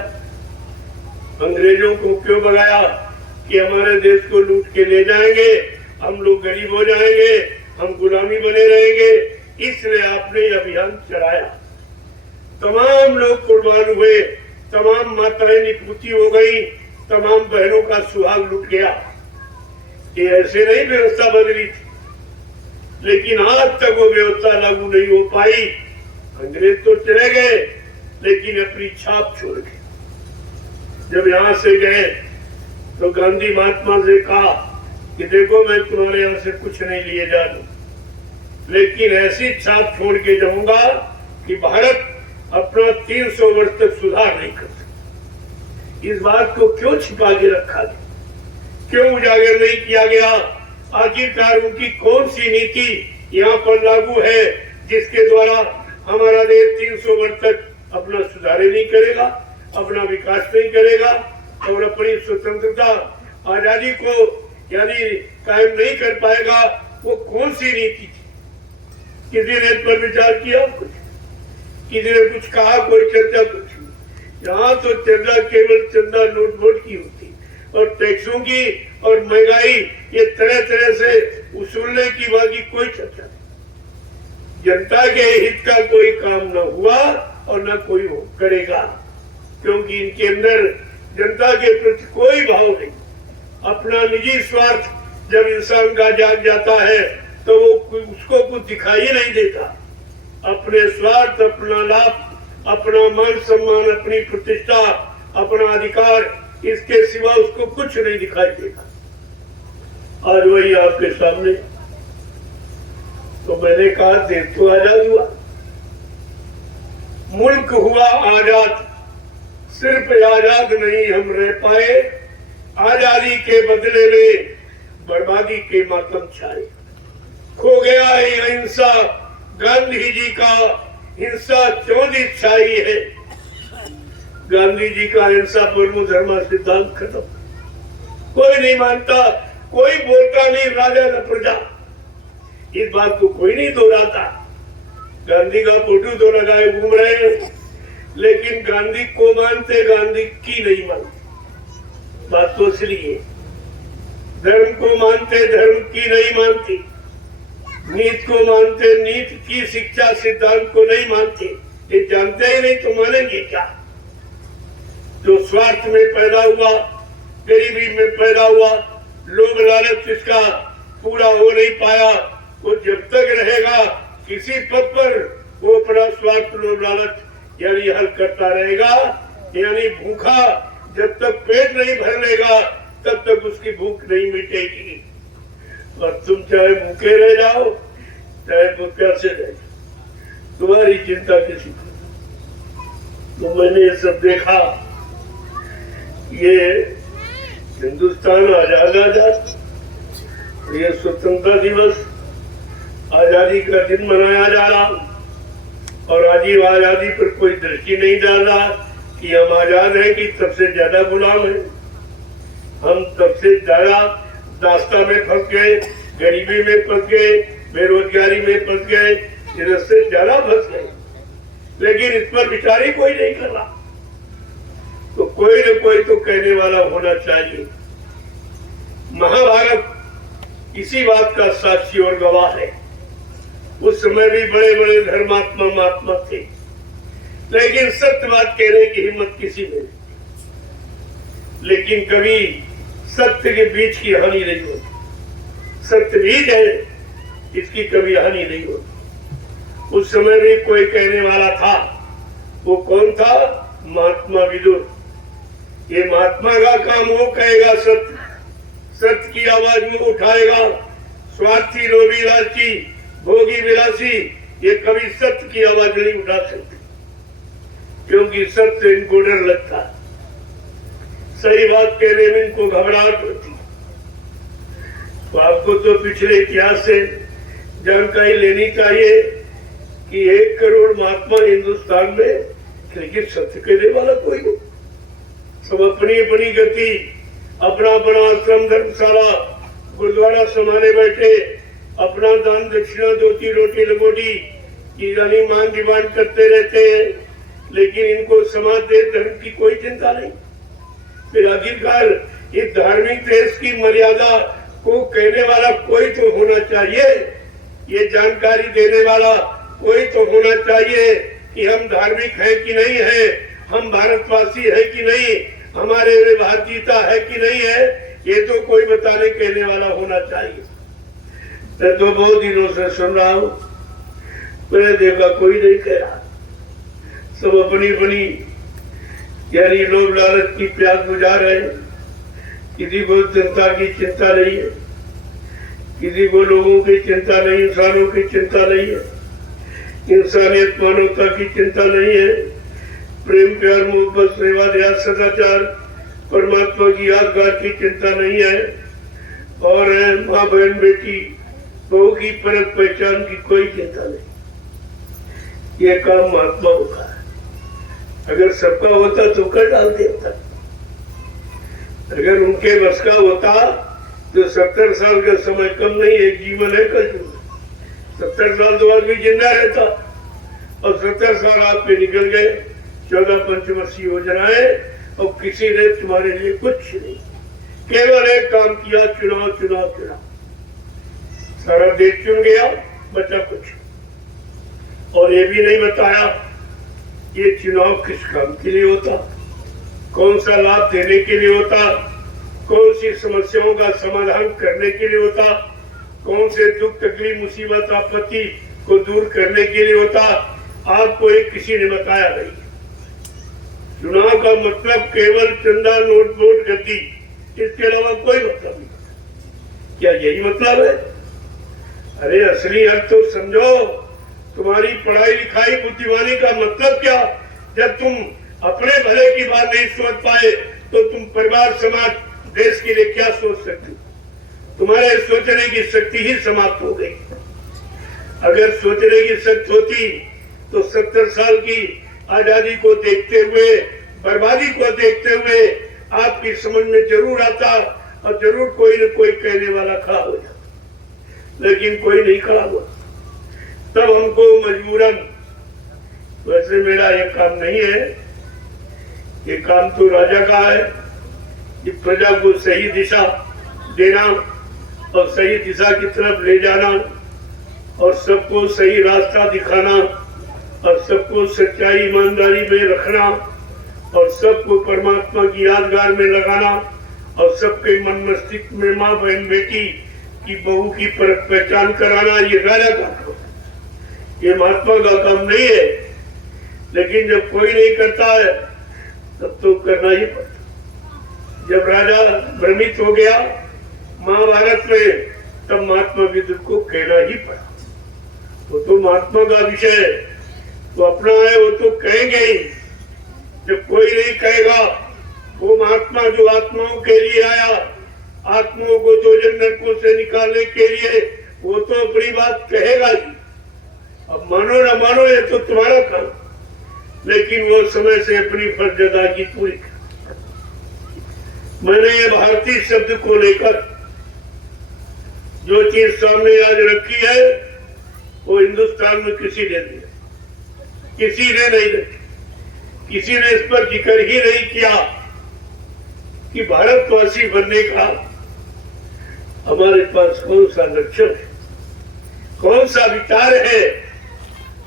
अंग्रेजों को क्यों भगाया कि हमारे देश को लूट के ले जाएंगे, हम लोग गरीब हो जाएंगे, हम गुलामी बने रहेंगे। इसलिए आपने अभियान चलाया, तमाम लोग कुर्बान हुए, तमाम माताएं निपुती हो गई, तमाम बहनों का सुहाग लुट गया। ये ऐसे नहीं व्यवस्था बदली थी, लेकिन आज तक वो व्यवस्था लागू नहीं हो पाई। अंग्रेज तो चले गए, लेकिन अपनी छाप छोड़ गए। जब यहाँ से गए तो गांधी महात्मा से कहा कि देखो मैं तुम्हारे यहाँ से कुछ नहीं लिए जा रहा, लेकिन ऐसी छाप छोड़ के जाऊंगा कि भारत अपना 300 वर्ष तक सुधार नहीं कर सकता। इस बात को क्यों छिपा के रखा गया, क्यों उजागर नहीं किया गया? आखिरकार उनकी कौन सी नीति यहाँ पर लागू है जिसके द्वारा हमारा देश 300 वर्ष तक अपना सुधार नहीं करेगा, अपना विकास नहीं करेगा और अपनी स्वतंत्रता आजादी को यानी कायम नहीं कर पाएगा? वो कौन सी नीति थी? किसी ने इस पर विचार किया? कुछ किसी ने कुछ कहा? कोई चर्चा? कुछ नहीं। यहाँ तो चर्चा केवल चंदा नोट वोट की होती और टैक्सों की और महंगाई ये तरह तरह से उसूलने की बाकी कोई चर्चा नहीं। जनता के हित का कोई काम न हुआ और न कोई करेगा, क्योंकि इनके अंदर जनता के प्रति कोई भाव नहीं। अपना निजी स्वार्थ जब इंसान का जाग जाता है तो वो उसको कुछ दिखाई नहीं देता। अपने स्वार्थ, अपना लाभ, अपना मान सम्मान, अपनी प्रतिष्ठा, अपना अधिकार, इसके सिवा उसको कुछ नहीं दिखाई देता। आज वही आपके सामने। तो मैंने कहा देश तो आजाद हुआ, मुल्क हुआ आजाद, सिर्फ आजाद नहीं हम रह पाए, आजादी के बदले में बर्बादी के मातम छाए। खो गया है अहिंसा, गांधी जी का हिंसा चौधी छाई है। गांधी जी का अहिंसा परमो धर्म सिद्धांत खत्म, कोई नहीं मानता, कोई बोलता नहीं, राजा न प्रजा। इस बात को कोई नहीं दोहराता। गांधी का फोटो तो लगाए घूम रहे हैं, लेकिन गांधी को मानते, गांधी की नहीं मानते। बात तो इसलिए धर्म को मानते, धर्म की नहीं मानती। नीति को मानते, नीति की शिक्षा सिद्धांत को नहीं मानते। ये जानते ही नहीं तो मानेंगे क्या? जो स्वार्थ में पैदा हुआ, गरीबी में पैदा हुआ, लोभ लालच इसका पूरा हो नहीं पाया, वो जब तक रहेगा किसी पद पर वो अपना स्वार्थ, लोभ लालच यानी हल करता रहेगा। यानी भूखा जब तक पेट नहीं भर लेगा तब तक उसकी भूख नहीं मिटेगी। और तुम चाहे भूखे रह जाओ, चाहे प्यासे रह जाओ, तुम्हारी चिंता किसी को। तो मैंने ये सब देखा, ये हिंदुस्तान आजाद आजाद, ये स्वतंत्रता दिवस आजादी का दिन मनाया जा रहा, और राजीव आजादी पर कोई दृष्टि नहीं डाल रहा कि हम आजाद हैं कि तब से ज्यादा गुलाम हैं। हम तब से ज्यादा दास्ता में फंस गए, गरीबी में फंस गए, बेरोजगारी में फंस गए, इधर से ज्यादा फंस गए, लेकिन इस पर विचार ही कोई नहीं कर रहा। तो कोई न कोई तो कहने वाला होना चाहिए। महाभारत इसी बात का साक्षी और गवाह है। उस समय भी बड़े बड़े धर्मात्मा महात्मा थे, लेकिन सत्य बात कहने की हिम्मत किसी में नहीं। लेकिन कभी सत्य के बीच की हानि नहीं होती। सत्य बीज है, इसकी कभी हानि नहीं होती। उस समय भी कोई कहने वाला था। वो कौन था? महात्मा विदुर। ये महात्मा का काम वो कहेगा सत्य, सत्य की आवाज में उठाएगा। स्वार्थी, लोभी, लालची, भोगी, विलासी ये कभी सत्य की आवाज नहीं उठा सकते, क्योंकि सत्य इनको डर लगता है। सही बात कहने में इनको घबराहट होती। तो आपको तो पिछले इतिहास से जानकारी लेनी चाहिए कि 1 करोड़ महात्मा हिंदुस्तान में, लेकिन सत्य कहने वाला कोई नहीं। सब अपनी अपनी गति, अपना अपना आश्रम, धर्मशाला, गुरुद्वारा समाने बैठे, अपना दान दक्षिणा, धोती रोटी लंगोटी की यानी मान डिमांड करते रहते हैं, लेकिन इनको समाज देश धर्म की कोई चिंता नहीं। फिर आखिरकार इस धार्मिक देश की मर्यादा को कहने वाला कोई तो होना चाहिए, ये जानकारी देने वाला कोई तो होना चाहिए कि हम धार्मिक हैं कि नहीं है, हम भारतवासी है कि नहीं, हमारे में भारतीयता है कि नहीं है, ये तो कोई बताने कहने वाला होना चाहिए। मैं तो बहुत दिनों से सुन रहा हूँ, मैंने देखा कोई नहीं कह रहा। सब अपनी अपनी यानी लोभ लालच की प्यास बुझा रहे हैं। किसी को जनता की चिंता नहीं है। किसी को लोगों की चिंता नहीं, इंसानों की चिंता नहीं है, इंसानियत मानवता की चिंता नहीं है, प्रेम प्यार मोहब्बत सेवा दया सदाचार परमात्मा की यादगार की चिंता नहीं है, और माँ बहन बेटी बहू की परख पहचान की कोई चिंता नहीं। ये काम महात्माओं का है। अगर सबका होता तो कर डाल देता। अगर उनके बस का होता तो 70 साल का समय कम नहीं, एक जीवन है कल। 70 साल तो आदमी जिंदा रहता, और 70 साल आप पे निकल गए। 14 पंचवर्षीय योजनाएं, और किसी ने तुम्हारे लिए कुछ नहीं, केवल एक काम किया, चुनाव चुनाव चुनाव। सारा देश चुन गया, बचा कुछ। और ये भी नहीं बताया ये चुनाव किस काम के लिए होता, कौन सा लाभ देने के लिए होता, कौन सी समस्याओं का समाधान करने के लिए होता, कौन से दुख तकलीफ मुसीबत आपत्ति को दूर करने के लिए होता। आपको एक किसी ने बताया नहीं। चुनाव का मतलब केवल चंदा नोट वोट गद्दी, इसके अलावा कोई मतलब नहीं। क्या यही मतलब है? अरे असली अर्थ तो समझो। तुम्हारी पढ़ाई लिखाई बुद्धिमानी का मतलब क्या? जब तुम अपने भले की बात नहीं सोच पाए तो तुम परिवार समाज देश के लिए क्या सोच सकते हो? तुम्हारे सोचने की शक्ति ही समाप्त हो गई। अगर सोचने की शक्ति होती तो 70 साल की आजादी को देखते हुए, बर्बादी को देखते हुए आपकी समझ में जरूर आता, और जरूर कोई न कोई कहने वाला खड़ा हो जाता। लेकिन कोई नहीं खड़ा हुआ। तब हमको मजबूरन, वैसे मेरा ये काम नहीं है, ये काम तो राजा का है, कि प्रजा को सही दिशा देना और सही दिशा की तरफ ले जाना, और सबको सही रास्ता दिखाना, और सबको सच्चाई ईमानदारी में रखना, और सबको परमात्मा की यादगार में लगाना, और सबके मन मस्तिष्क में माँ बहन बेटी की बहू की पहचान कराना। ये राजा का काम, ये महात्मा का काम नहीं है। लेकिन जब कोई नहीं करता है तब तो करना ही पड़ता। जब राजा भ्रमित हो गया महाभारत में, तब महात्मा विदुर को कहना ही पड़ा। वो तो महात्मा का विषय है, तो अपना है, वो तो कहेंगे ही। जब कोई नहीं कहेगा, वो महात्मा जो आत्माओं के लिए आया, आत्माओं को दो नरकों से निकालने के लिए, वो तो अपनी बात कहेगा ही। अब मानो ना मानो ये तो तुम्हारा काम, लेकिन वो समय से अपनी फर्ज अदायगी पूरी कर। मैंने ये भारतीय शब्द को लेकर जो चीज सामने आज रखी है, वो हिंदुस्तान में किसी ने नहीं, किसी ने नहीं रखी। किसी ने इस पर जिक्र ही नहीं किया कि भारतवासी बनने का हमारे पास कौन सा लक्ष्य है, कौन सा विचार है,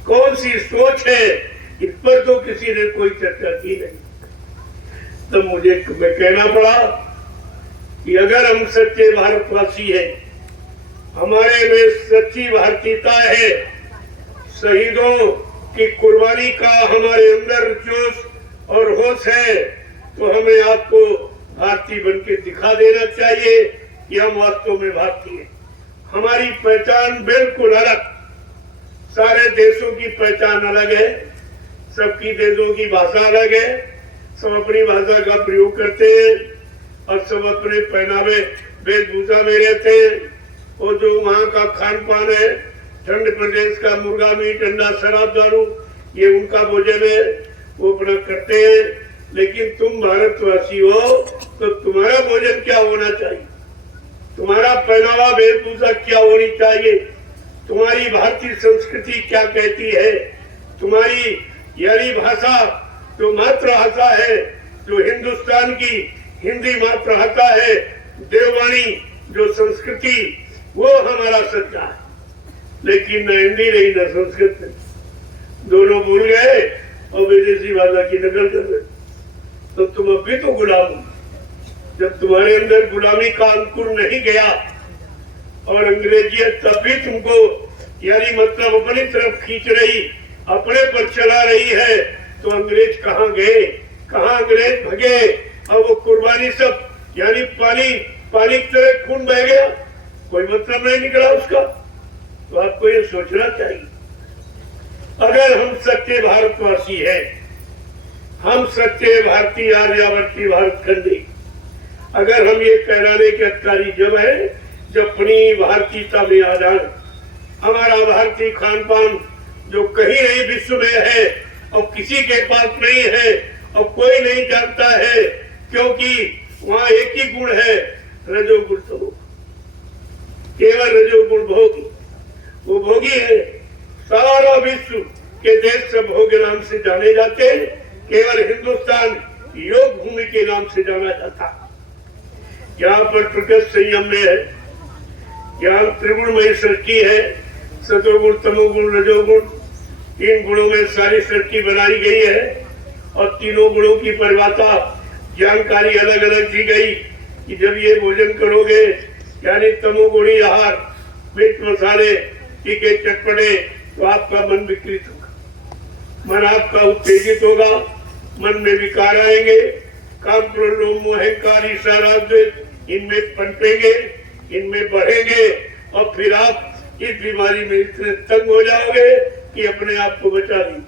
कौन सी सोच है। इस पर तो किसी ने कोई चर्चा की नहीं। तब मुझे कहना पड़ा कि अगर हम सच्चे भारतवासी हैं, हमारे में सच्ची भारतीयता है, शहीदों की कुर्बानी का हमारे अंदर जोश और होश है, तो हमें आपको भारतीय बन के दिखा देना चाहिए कि हम वास्तव में भारतीय हैं। हमारी पहचान बिल्कुल अलग, सारे देशों की पहचान अलग है, सबकी देशों की भाषा अलग है, सब अपनी भाषा का प्रयोग करते हैं, और सब अपने पहनावे वेशभूषा में रहते हैं। और जो वहाँ का खान पान है, ठंड प्रदेश का मुर्गा मीट अंडा शराब दारू, ये उनका भोजन है, वो अपना करते हैं। लेकिन तुम भारतवासी हो तो तुम्हारा भोजन क्या होना चाहिए, तुम्हारा पहनावा वेशभूषा क्या होनी चाहिए, तुम्हारी भारतीय संस्कृति क्या कहती है, तुम्हारी यानी भाषा जो मातृभाषा है, जो हिंदुस्तान की हिंदी मातृभाषा है, देववाणी जो संस्कृति, वो हमारा सच्चा है। लेकिन न हिंदी नहीं न संस्कृत नहीं, दोनों भूल गए और विदेशी भाषा की नकल कर रहे। तो तुम अब भी तो गुलाम हो। जब तुम्हारे अंदर गुलामी का अंकुर नहीं गया और अंग्रेजियत तब भी तुमको यानी मतलब अपनी तरफ खींच रही, अपने पर चला रही है, तो अंग्रेज कहाँ गए, कहाँ अंग्रेज भगे, और वो कुर्बानी सब यानी पानी पानी की तरह खून बह गया। कोई मतलब नहीं निकला उसका। तो आपको ये सोचना चाहिए, अगर हम सच्चे भारतवासी हैं, हम सच्चे भारतीय आर्यावर्ती भारत खंडी, अगर हम ये कहलाने के अधिकारी जब है जब अपनी भारतीयता में आ जाए, हमारा भारतीय खान पान जो कहीं नहीं विश्व में है और किसी के पास नहीं है और कोई नहीं जानता है, क्योंकि वहाँ एक ही गुण है, रजोगुण तमोगुण। केवल रजोगुण भोगी, वो भोगी है। सारा विश्व के देश से भोग नाम से जाने जाते हैं, केवल हिंदुस्तान योग भूमि के नाम से जाना जाता। यहाँ पर प्रकृति संयम में है, यहाँ त्रिगुणमयी सृष्टि है, सतोगुण तमोगुण रजोगुण, तीन गुणों में सारी सृष्टि बनाई गई है और तीनों गुणों की परिभाषा जानकारी अलग अलग दी गई कि जब ये भोजन करोगे यानी तमोगुणी आहार, मिर्च मसाले तीखे चटपटे, तो आपका मन विकृत होगा, मन आपका उत्तेजित होगा, मन में विकार आएंगे, काम क्रोध लोभ मोह अहंकार ईर्ष्या राग द्वेष इनमें पनपेंगे, इनमें बढ़ेंगे और फिर आप इस बीमारी में इतने तंग हो जाओगे कि अपने आप को बचा नहीं।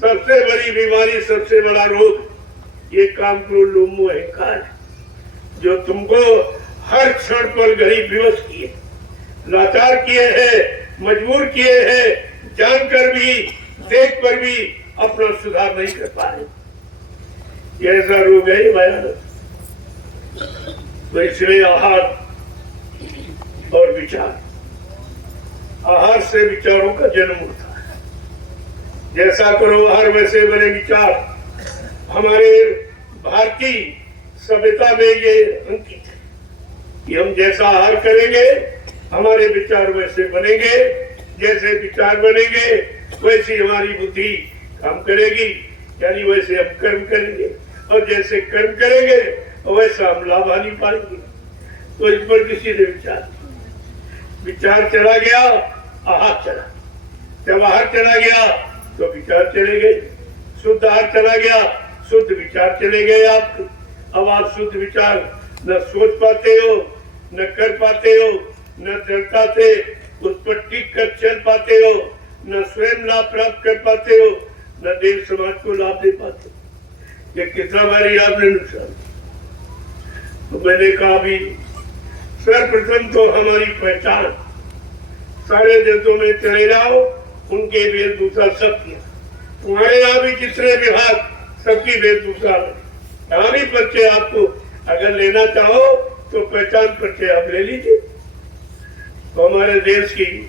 सबसे बड़ी बीमारी, सबसे बड़ा रोग ये काम क्रोध लोभ मोह अहंकार है, जो तुमको हर क्षण पर गरीब विवश किए, लाचार किए हैं, मजबूर किए हैं, जानकर भी देख कर भी अपना सुधार नहीं कर पाए। ये ऐसा रोग है भयानक। वैसे आहार और विचार, आहार से विचारों का जन्म होता है। जैसा करो आहार वैसे बने विचार। हमारे भारतीय सभ्यता में ये अंकित है कि हम जैसा आहार करेंगे हमारे विचार वैसे बनेंगे, जैसे विचार बनेंगे वैसी हमारी बुद्धि काम करेगी, यानी वैसे हम कर्म करेंगे और जैसे कर्म करेंगे वैसा हम लाभ हानि पाएंगे। तो इस पर किसी ने विचार चला गया, आहार चला, जब आहार चला गया तो विचार चले गए, शुद्ध आहार चला गया, शुद्ध विचार चले गए आपके। अब आप शुद्ध विचार न सोच पाते हो, न कर पाते हो, न दृढ़ता से उस पर टिक कर चल पाते हो, न स्वयं लाभ प्राप्त कर पाते हो, न देश समाज को लाभ दे पाते हो। ये कितना भारी आपने नुकसान। तो मैंने कहा भी सर्वप्रथम तो हमारी पहचान, सारे देशों में चले जाओ, उनके वेशभूषा सब किया। तुम्हारे यहाँ भी जितने विभाग सबकी वेशभूषा है। यहाँ भी परिचय आपको अगर लेना चाहो तो पहचान परिचय आप ले लीजिए। तो हमारे देश की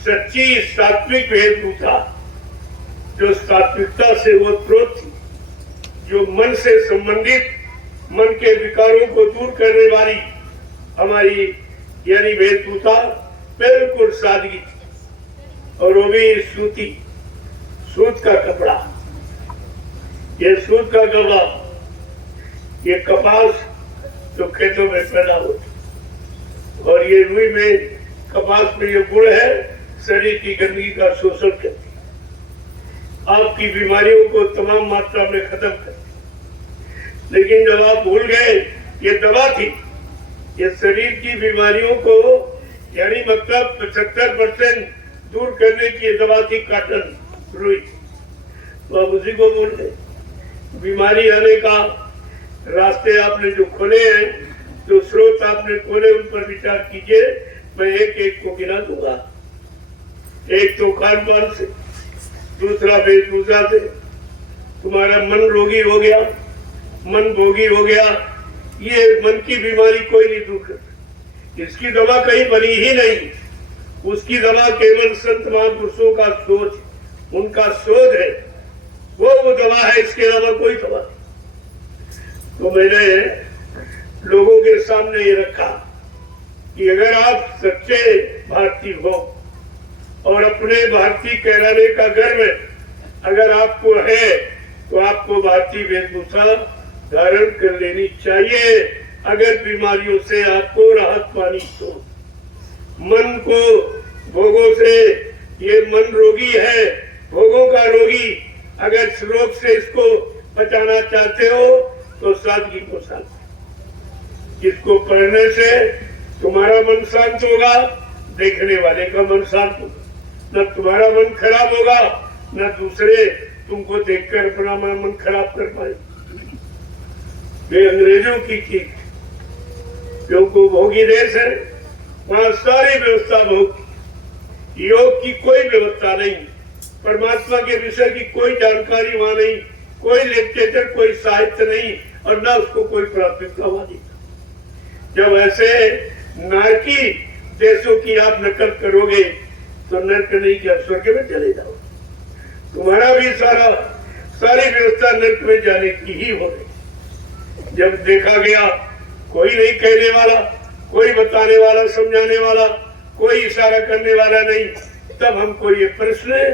सच्ची सात्विक वेशभूषा, जो सात्विकता से ओतप्रोत थी, जो मन से संबंधित, मन के विकारों को दूर करने वाली हमारी यानी वेशभूषा बिल्कुल सादगी थी। और वो भी सूती, सूत का कपड़ा। ये सूत का कपड़ा, ये कपास जो खेतों में पैदा होती, और ये रुई में, कपास में ये गुण है, शरीर की गंदगी का शोषण करती, आपकी बीमारियों को तमाम मात्रा में खत्म करती। लेकिन जब आप भूल गए ये दवा थी, ये शरीर की बीमारियों को यानी मतलब 75% दूर करने की दवा थी कॉटन, रुई। तो आप उसी को भूल गए। बीमारी आने का रास्ते आपने जो खोले हैं, जो स्रोत आपने खोले, उन पर विचार कीजिए। मैं एक एक को गिना दूंगा। एक तो खान पान से, दूसरा वेशभूषा से। तुम्हारा मन रोगी हो गया, मन भोगी हो गया, ये मन की बीमारी कोई नहीं दूर कर, इसकी दवा कहीं बनी ही नहीं। उसकी दवा केवल संत महापुरुषों का सोच, उनका शोध है, वो दवा है, इसके अलावा कोई दवा नहीं। तो मैंने लोगों के सामने ये रखा कि अगर आप सच्चे भारतीय हो और अपने भारतीय कहलाने का गर्व अगर आपको है, तो आपको भारतीय वेशभूषा धारण कर लेनी चाहिए। अगर बीमारियों से आपको राहत पानी तो मन को भोगों से, ये मन रोगी है, भोगों का रोगी, अगर इस रोग से इसको बचाना चाहते हो तो सादगी को साथ, जिसको पढ़ने से तुम्हारा मन शांत होगा, देखने वाले का मन शांत होगा। न तुम्हारा मन खराब होगा, न दूसरे तुमको देखकर अपना मन खराब कर पाए। वे अंग्रेजों की चीज, क्योंकि भोगी देश है, वहां सारी व्यवस्था भोग। योग की कोई व्यवस्था नहीं, परमात्मा के विषय की कोई जानकारी वहां नहीं, कोई लिटरेचर, कोई साहित्य नहीं, और न उसको कोई प्राथमिकता वहां नहीं। जब ऐसे नारकी देशों की आप नकल करोगे तो नर्क नहीं क्या स्वर्ग में चले जाओ। तुम्हारा भी सारी व्यवस्था नर्क में जाने की ही हो गई। जब देखा गया कोई नहीं कहने वाला, कोई बताने वाला, समझाने वाला, कोई इशारा करने वाला नहीं, तब हमको ये प्रश्न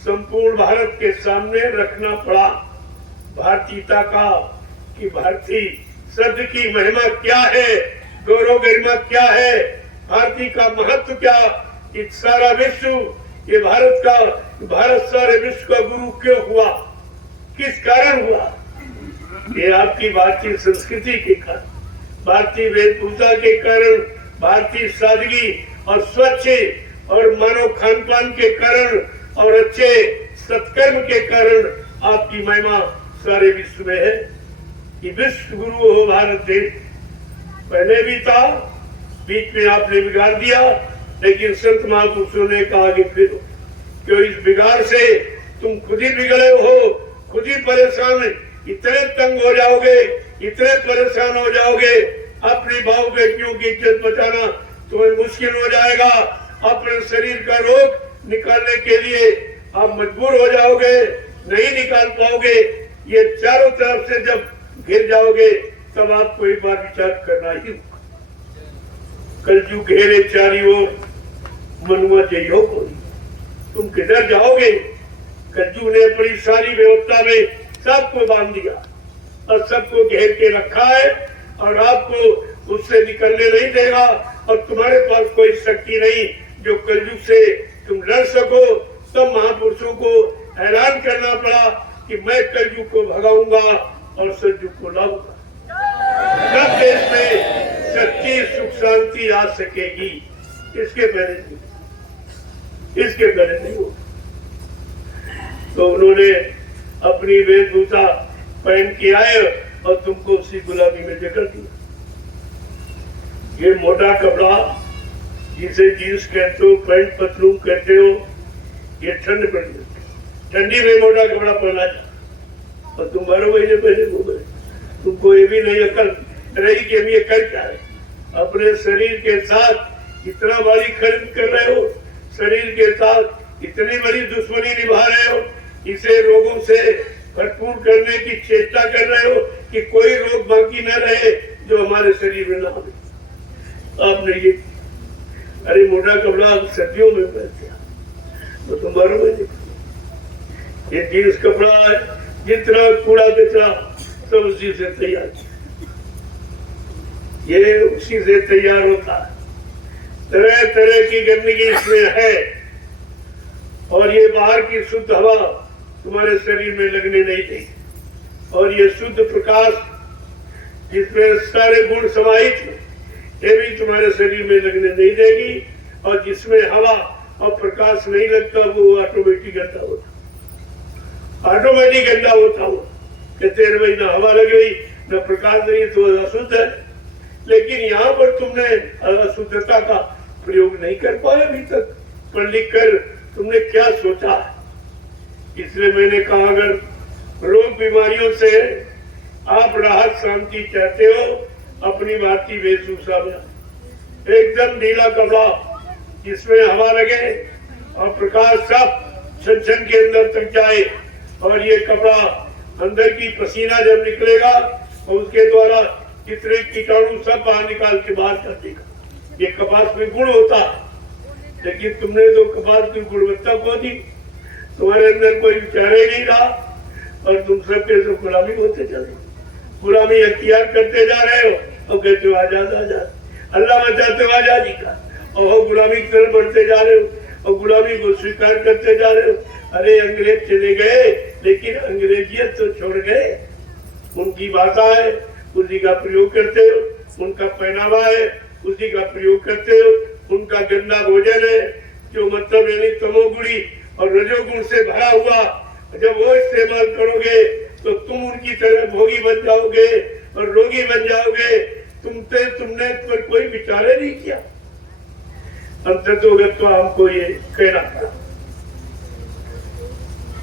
संपूर्ण भारत के सामने रखना पड़ा भारतीयता का, कि भारतीय शब्द की महिमा क्या है, गौरव गरिमा क्या है, भारतीय का महत्व क्या, कि सारा विश्व ये भारत सारे विश्व का गुरु क्यों हुआ, किस कारण हुआ? ये आपकी भारतीय संस्कृति के कारण, भारतीय वेशभूषा के कारण, भारतीय सादगी और स्वच्छ और मानव खान पान के कारण और अच्छे सत्कर्म के कारण आपकी महिमा सारे विश्व में है कि विश्व गुरु हो भारत देश। पहले भी था, बीच में आपने बिगाड़ दिया, लेकिन संत महापुरुषों ने कहा कि फिर क्यों इस बिगाड़ से तुम खुद ही बिगड़े हो, खुद ही परेशान, इतने तंग हो जाओगे, इतने परेशान हो जाओगे, अपनी भाव बेटियों की इज्जत बचाना तुम्हें मुश्किल हो जाएगा, अपने शरीर का रोग निकालने के लिए आप मजबूर हो जाओगे, नहीं निकाल पाओगे। ये चारों तरफ से जब घिर जाओगे तब आपको एक बार विचार करना ही होगा। कलयुग घेरे चारी ओर, मनुआ जइयो कोई, तुम किधर जाओगे? कलयुग ने अपनी सारी व्यवस्था में सबको बांध दिया और सबको घेर के रखा है और आपको उससे निकलने नहीं देगा, और तुम्हारे पास कोई शक्ति नहीं जो कलयुग से तुम लड़ सको। तब महापुरुषों को हैरान करना पड़ा कि मैं कलयुग को भगाऊंगा और सतयुग को लाऊंगा, तब देश में सच्ची सुख शांति आ सकेगी। इसके पहले नहीं हो। तो उन्होंने अपनी वेशभूषा पहन के आए और तुमको उसी गुलामी में जकड़ दिया। ये मोटा कपड़ा जिसे जींस कहते हो, पैंट पतलून कहते हो, ये ठंड पड़ जाती, ठंडी में मोटा कपड़ा पहना और तुम 12 महीने पहले घूम रहे। तुमको ये भी नहीं अकल रही कि हम ये कर क्या है। अपने शरीर के साथ इतना बड़ी खरीद कर रहे हो, शरीर के साथ इतनी बड़ी दुश्मनी निभा रहे हो, इसे रोगों से भरपूर करने की चेष्टा कर रहे हो कि कोई रोग बाकी न रहे जो हमारे शरीर में ना हो। आपने ये अरे मोटा कपड़ा सर्दियों में पहनते तो तुम 12 महीने, ये जींस कपड़ा है, जितना कूड़ा कचरा सब उसी से तैयार, ये उसी से तैयार होता है। तरह तरह की गंदगी इसमें है और ये बाहर की शुद्ध हवा तुम्हारे शरीर में लगने नहीं देगी, और ये शुद्ध प्रकाश जिसमें सारे गुण समाहित हैं ये भी तुम्हारे शरीर में लगने नहीं देगी, और जिसमें हवा और प्रकाश नहीं लगता वो ऑटोमेटिक गंदा होता, ऑटोमेटिक गंदा होता हुआ। कहते हैं भाई ना हवा लग रही न प्रकाश नहीं तो अशुद्ध है, लेकिन यहाँ पर तुमने अशुद्धता का प्रयोग नहीं कर पाए अभी तक। पढ़ लिख कर तुमने क्या सोचा? इसलिए मैंने कहा अगर रोग बीमारियों से आप राहत शांति चाहते हो, अपनी भारतीय वेशभूषा में एकदम नीला कपड़ा जिसमें हवा लगे और प्रकाश सब छन के अंदर तक जाए, और ये कपड़ा अंदर की पसीना जब निकलेगा और उसके द्वारा जितने कीटाणु सब बाहर निकाल के बाहर कर देगा। ये कपास में गुण होता, लेकिन तुमने तो कपास की गुणवत्ता को दी, तुम्हारे अंदर कोई विचार ही नहीं रहा और तुम सबके सब गुलामी होते चले, गुलामी अख्तियार करते जा रहे हो और कहते हो आजाद आजाद, अल्लाह बचाते हो आजादी का, और गुलामी की तरफ बढ़ते जा रहे हो और गुलामी को स्वीकार करते जा रहे हो। अरे अंग्रेज चले गए लेकिन अंग्रेजियत तो छोड़ गए, उनकी भाषा है उसी का प्रयोग करते हो, उनका पहनावा है उसी का प्रयोग करते हो। उनका गंदा भोजन है जो मतलब यानी तमोगुणी और रजोगुण से भरा हुआ, जब वो इस्तेमाल करोगे तो तुम उनकी तरह भोगी बन जाओगे और रोगी बन जाओगे। तुमने इस पर कोई विचार नहीं किया। अंततः तो हमको ये कहना पड़ा,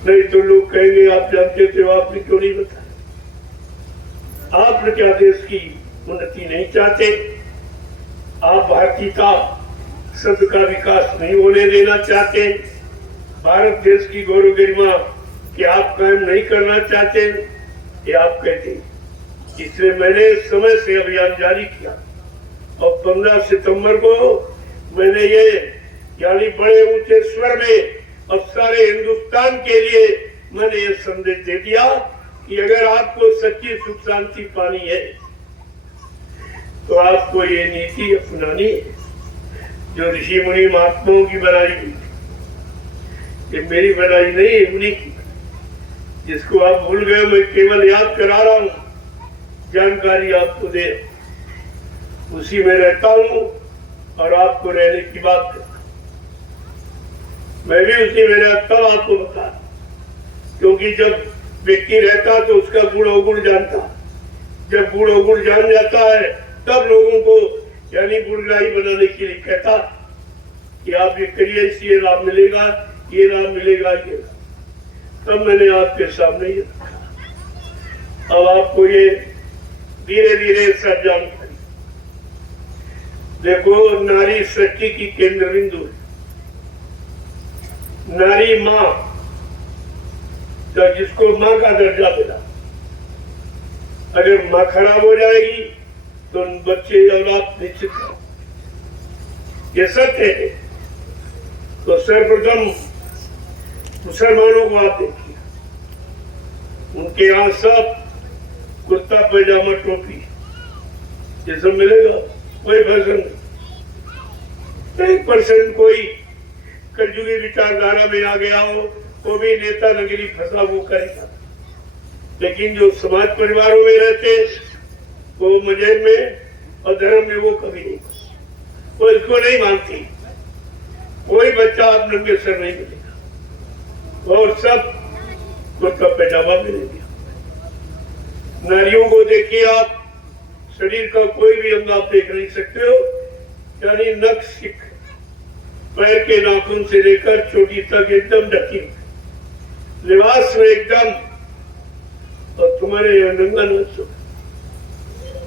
नहीं तो लोग कहेंगे आप जानते थे, आपने क्यों नहीं बताया? आप क्या देश की उन्नति नहीं चाहते? आप भारतीयता शब्द का विकास नहीं होने देना चाहते? भारत देश की गौरव गरिमा कि आप कायम नहीं करना चाहते? ये आप कहते हैं। इसलिए मैंने समय से अभियान जारी किया और 15 सितंबर को मैंने ये यानी बड़े ऊंचे स्वर में अब सारे हिंदुस्तान के लिए मैंने ये संदेश दे दिया कि अगर आपको सच्ची सुख शांति पानी है तो आपको ये नीति अपनानी है जो ऋषि मुनि महात्माओं की बनाई हुई। ये मेरी बनाई नहीं है, उन्हीं की। जिसको आप भूल गए मैं केवल याद करा रहा हूँ, जानकारी आपको दे, उसी में रहता हूँ और आपको रहने की बात करता। मैं भी उसी में रहता हूँ, आपको बता, क्योंकि जब व्यक्ति रहता तो उसका गुण अवगुण जानता। जब गुण अवगुण जान जाता है तब लोगों को यानी गुणग्राही बनाने के लिए कहता कि आप ये करिए, इससे ये लाभ मिलेगा, ये लाभ मिलेगा, ये लाभ। तब मैंने आपके सामने ये रखा। अब आपको ये धीरे धीरे सब जानकारी। देखो, नारी सृष्टि की केंद्र बिंदु है। नारी माँ, तो जिसको माँ का दर्जा मिला, अगर माँ खराब हो जाएगी तो बच्चे औलाद निश्चित ये सत्य है। तो सर्वप्रथम मुसलमानों को आप देखिए, उनके यहाँ सब कुर्ता पैजामा टोपी ये सब मिलेगा, कोई फैशन नहीं। 1% कोई कलयुगी विचारधारा में आ गया हो, वो भी नेता नगरी फंसा वो करेगा। लेकिन जो समाज परिवारों में रहते वो मजहब में और धर्म में वो कभी नहीं, वो इसको नहीं मानती। कोई बच्चा आप नंगे सर नहीं मिलेगा और सब कुर्ता पैजामा मिलेगा। नारियों को देखिए आप, शरीर का कोई भी अंग आप देख नहीं सकते हो, यानी नख सिख पैर के नाखून से लेकर चोटी तक एकदम ढकी, लिबास में एकदम, और तुम्हारे यहाँ नंगा नाच।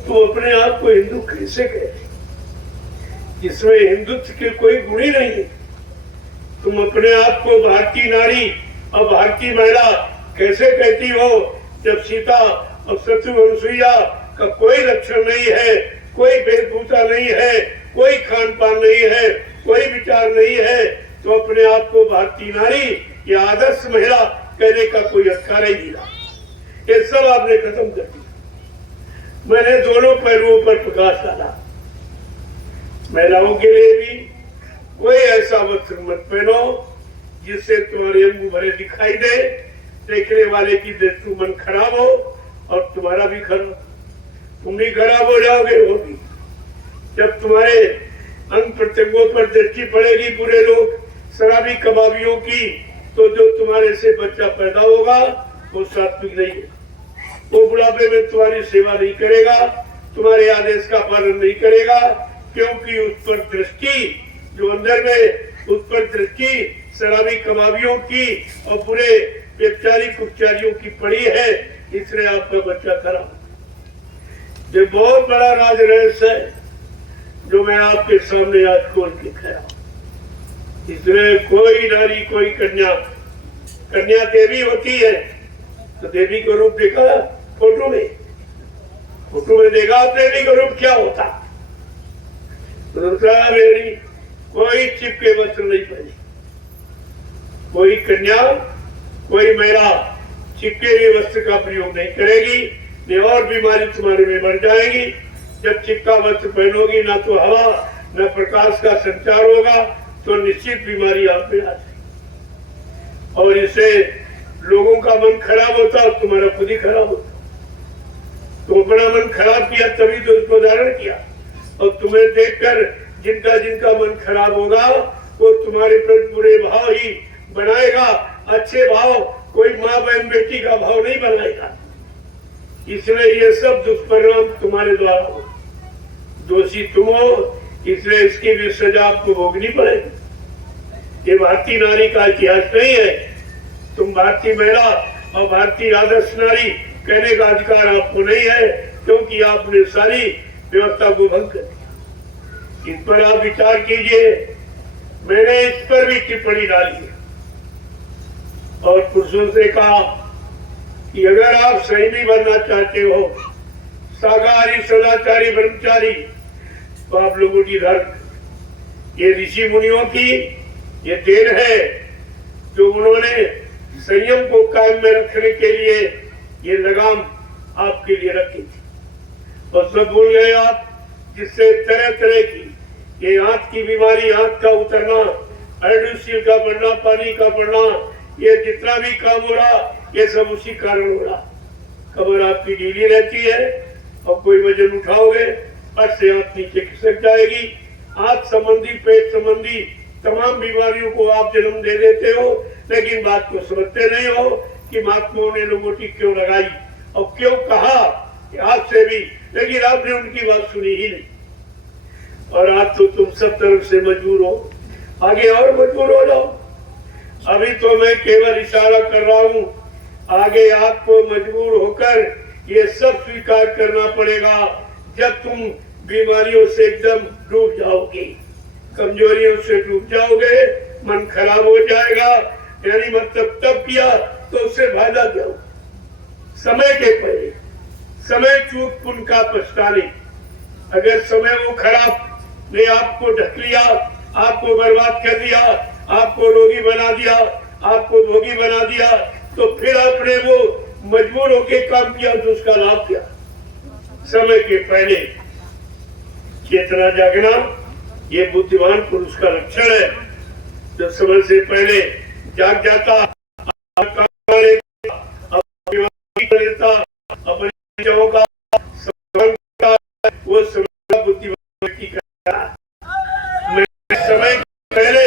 तुम अपने आप को हिंदू कैसे कहते? इसमें हिंदुत्व के कोई गुण ही नहीं है। तुम अपने आप को भारतीय नारी और भारतीय महिला कैसे कहती हो जब सीता और शत्रुघ्न का कोई लक्षण नहीं है, कोई वेशभूषा नहीं है, कोई खान पान नहीं है, कोई विचार नहीं है, तो अपने आप को भारतीय नारी या आदर्श महिला कहने का कोई अधिकार ही नहीं रहा। ये सब आपने खत्म कर दिया। मैंने दोनों पहलुओं पर प्रकाश डाला। महिलाओं के लिए भी कोई ऐसा वस्त्र मत पहनो जिससे तुम्हारे अंग भरे दिखाई दे, देखने वाले की दृष्टि मन खराब हो और तुम्हारा भी खराब, तुम भी खराब हो जाओगे। वो भी जब तुम्हारे अंग प्रत्यंगों पर दृष्टि पड़ेगी बुरे लोग शराबी कबाबियों की, तो जो तुम्हारे से बच्चा पैदा होगा वो सात्विक नहीं है। वो बुढ़ापे में तुम्हारी सेवा नहीं करेगा, तुम्हारे आदेश का पालन नहीं करेगा, क्योंकि उस पर दृष्टि जो अंदर में, उस पर दृष्टि शराबी कबाबियों की और बुरे व्यभिचारी कुचारियों की पड़ी है, इसलिए आपका बच्चा खराब। ये बहुत बड़ा राज रहस्य है जो मैं आपके सामने आज खोल के खड़ा। इसलिए कोई नारी, कोई कन्या, कन्या देवी होती है तो देवी का रूप देखा फोटो में, फोटो में देखा देवी का रूप क्या होता। दूसरा बेड़ी, कोई चिपके वस्त्र नहीं पहने, कोई कन्या, कोई महिला चिपके हुए वस्त्र का प्रयोग नहीं करेगी, नहीं और बीमारी तुम्हारे में बढ़ जाएगी। जब चिपका वस्त्र पहनोगी ना तो हवा न प्रकाश का संचार होगा, तो निश्चित बीमारी आप में आ जाएगी और इससे लोगों का मन खराब होता और तुम्हारा खुद ही खराब होता। तो अपना मन खराब किया तभी तो इसको धारण किया और तुम्हें देखकर जिनका जिनका मन खराब होगा वो तुम्हारे प्रति बुरे भाव ही बनाएगा, अच्छे भाव कोई माँ बहन बेटी का भाव नहीं बनाएगा। इसलिए ये सब दुष्परिणाम तुम्हारे द्वारा हो, दोषी तुम हो, इसलिए इसकी भी सजा आपको भोगनी पड़ेगी। ये भारतीय नारी का इतिहास नहीं है। तुम भारतीय महिला और भारतीय आदर्श नारी कहने का अधिकार आपको नहीं है, क्योंकि आपने सारी व्यवस्था को भंग कर दिया। इस पर आप विचार कीजिए। मैंने इस पर भी टिप्पणी डाली है और पुरुषों से कहा कि अगर आप सैनी बनना चाहते हो, शाकाहारी सदाचारी ब्रह्मचारी, तो आप लोगों की धर्म ये ऋषि मुनियों की ये देन है जो उन्होंने संयम को कायम में रखने के लिए ये लगाम आपके लिए रखी थी। और सब भूल गए आप, जिससे तरह तरह की ये आंत की बीमारी, आंत का उतरना, हाइड्रोसील का बढ़ना, पानी का बढ़ना, ये जितना भी काम हो रहा ये सब उसी कारण हो रहा। कमर आपकी ढीली रहती है और कोई वजन उठाओगे पट से आंत नीचे खिसक जाएगी। आंत संबंधी, पेट संबंधी तमाम बीमारियों को आप जन्म दे देते हो, लेकिन बात को समझते नहीं हो कि महात्माओं ने लोगोटी क्यों लगाई और क्यों कहा आपसे भी, लेकिन आपने उनकी बात सुनी ही नहीं। और आज तो तुम सब तरफ से मजबूर हो, आगे और मजबूर हो जाओ। अभी तो मैं केवल इशारा कर रहा हूँ, आगे आपको मजबूर होकर ये सब स्वीकार करना पड़ेगा। जब तुम बीमारियों से एकदम डूब जाओगे, कमजोरियों से डूब जाओगे, मन खराब हो जाएगा, यानी मतलब तब किया तो उससे फायदा क्या हो। समय के पहले समय चूक पुण्य का पछताने। अगर समय वो खराब ने आपको ढक लिया, आपको बर्बाद कर दिया, आपको रोगी बना दिया, आपको भोगी बना दिया, तो फिर आपने वो मजबूर होके काम किया तो उसका लाभ क्या। समय के पहले चेतना जागना ये बुद्धिमान पुरुष का लक्षण है। जो समय से पहले जाग जाता, अपने का वो समय बुद्धिमान व्यक्ति का। समय पहले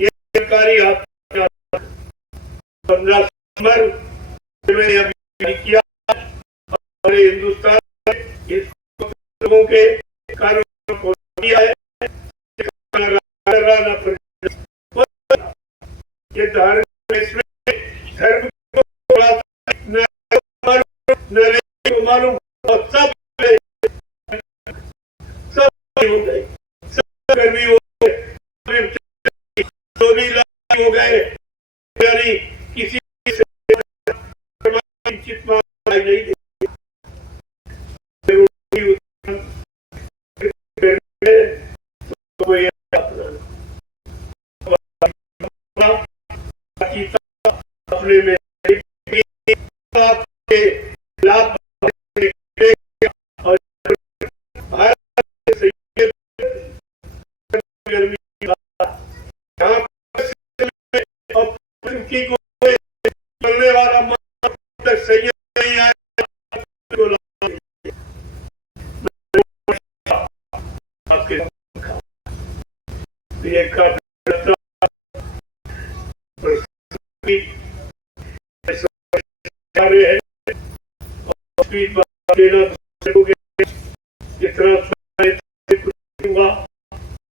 ये सरकारी 15 सितंबर मैंने अभी किया और हिंदुस्तान इस लोगों के कानून को किया है। ये धर्म धर्म को मालूम और सब हो गए, सब गर्मी हो गए, हो गए, यानी किसी से चित नहीं अपने में लाभ और गर्मी करने वाला तक सही नहीं आया। आपके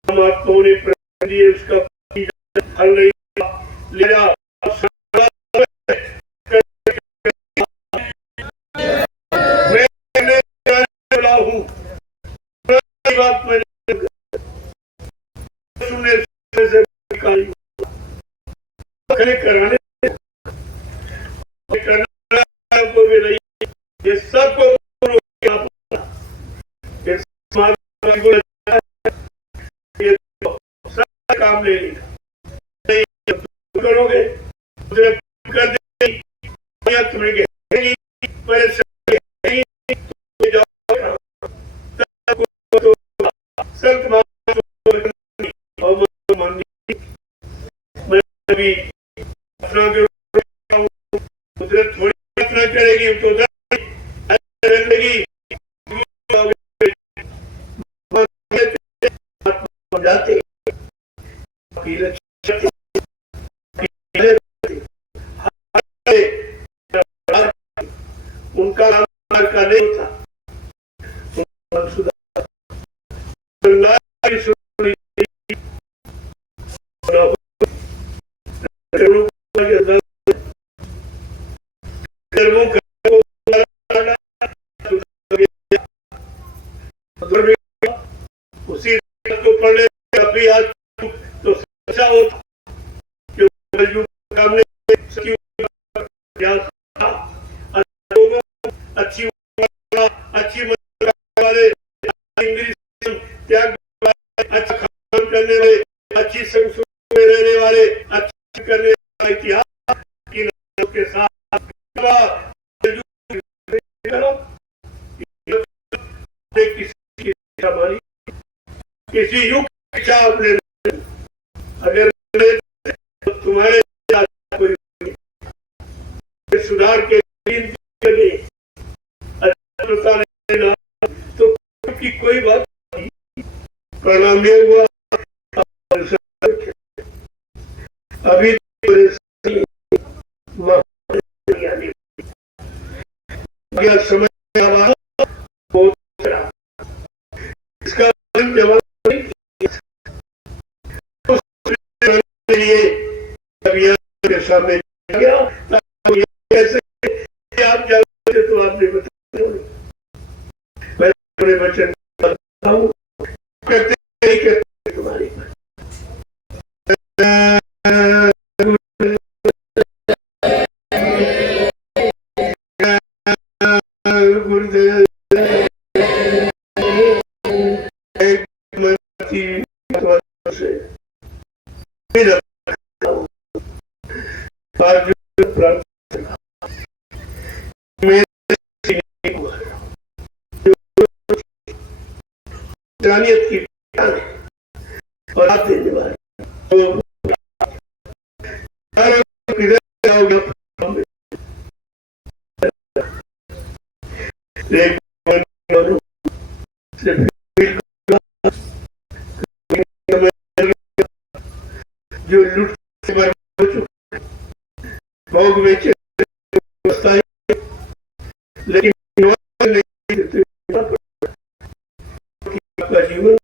महात्माओं ने उसका हल नहीं लिया। बात कराने को भी नहीं, ये सबको काम नहीं करोगे कर देगी भी अपना थोड़ी यात्रा करेगी तो उसी को पढ़ने अभी आज तो अच्छा होता सामने अच्छी अच्छी वाले इंग्लिश त्याग अच्छा काम करने वाले अच्छी संस्कृति में रहने वाले अच्छा करने वाले इतिहास के साथ हमारी किसी युग की इच्छा आपने अगर तुम्हारे कोई सुधार के तो की कोई बात नहीं, प्रणाम हुआ अभी समय इसका जवाब के सामने गया कैसे आप जानते तो आपने बताया मैं अपने वचन बताऊं कहते तुम्हारी गुरुदेव से इंसानियत की और आप देने वाले जो लुट से बर्बाद हो चुका भोग बेचे लेकिन नहीं देते आपका जीवन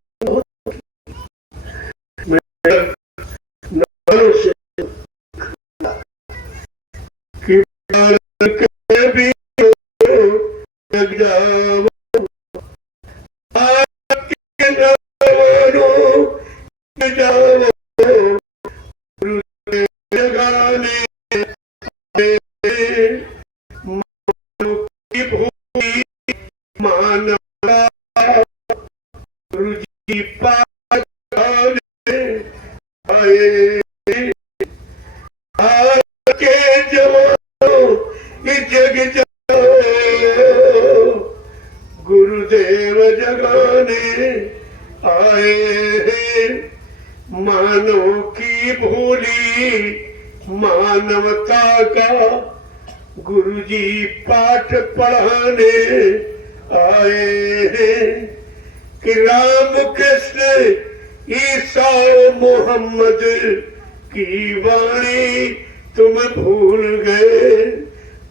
भी लग जाओ गुरुदेव जगाने आए मानव की भूली मानवता का गुरुजी पाठ पढ़ाने आए हैं कि राम कृष्ण ईसा मोहम्मद की वाणी तुम भूल गए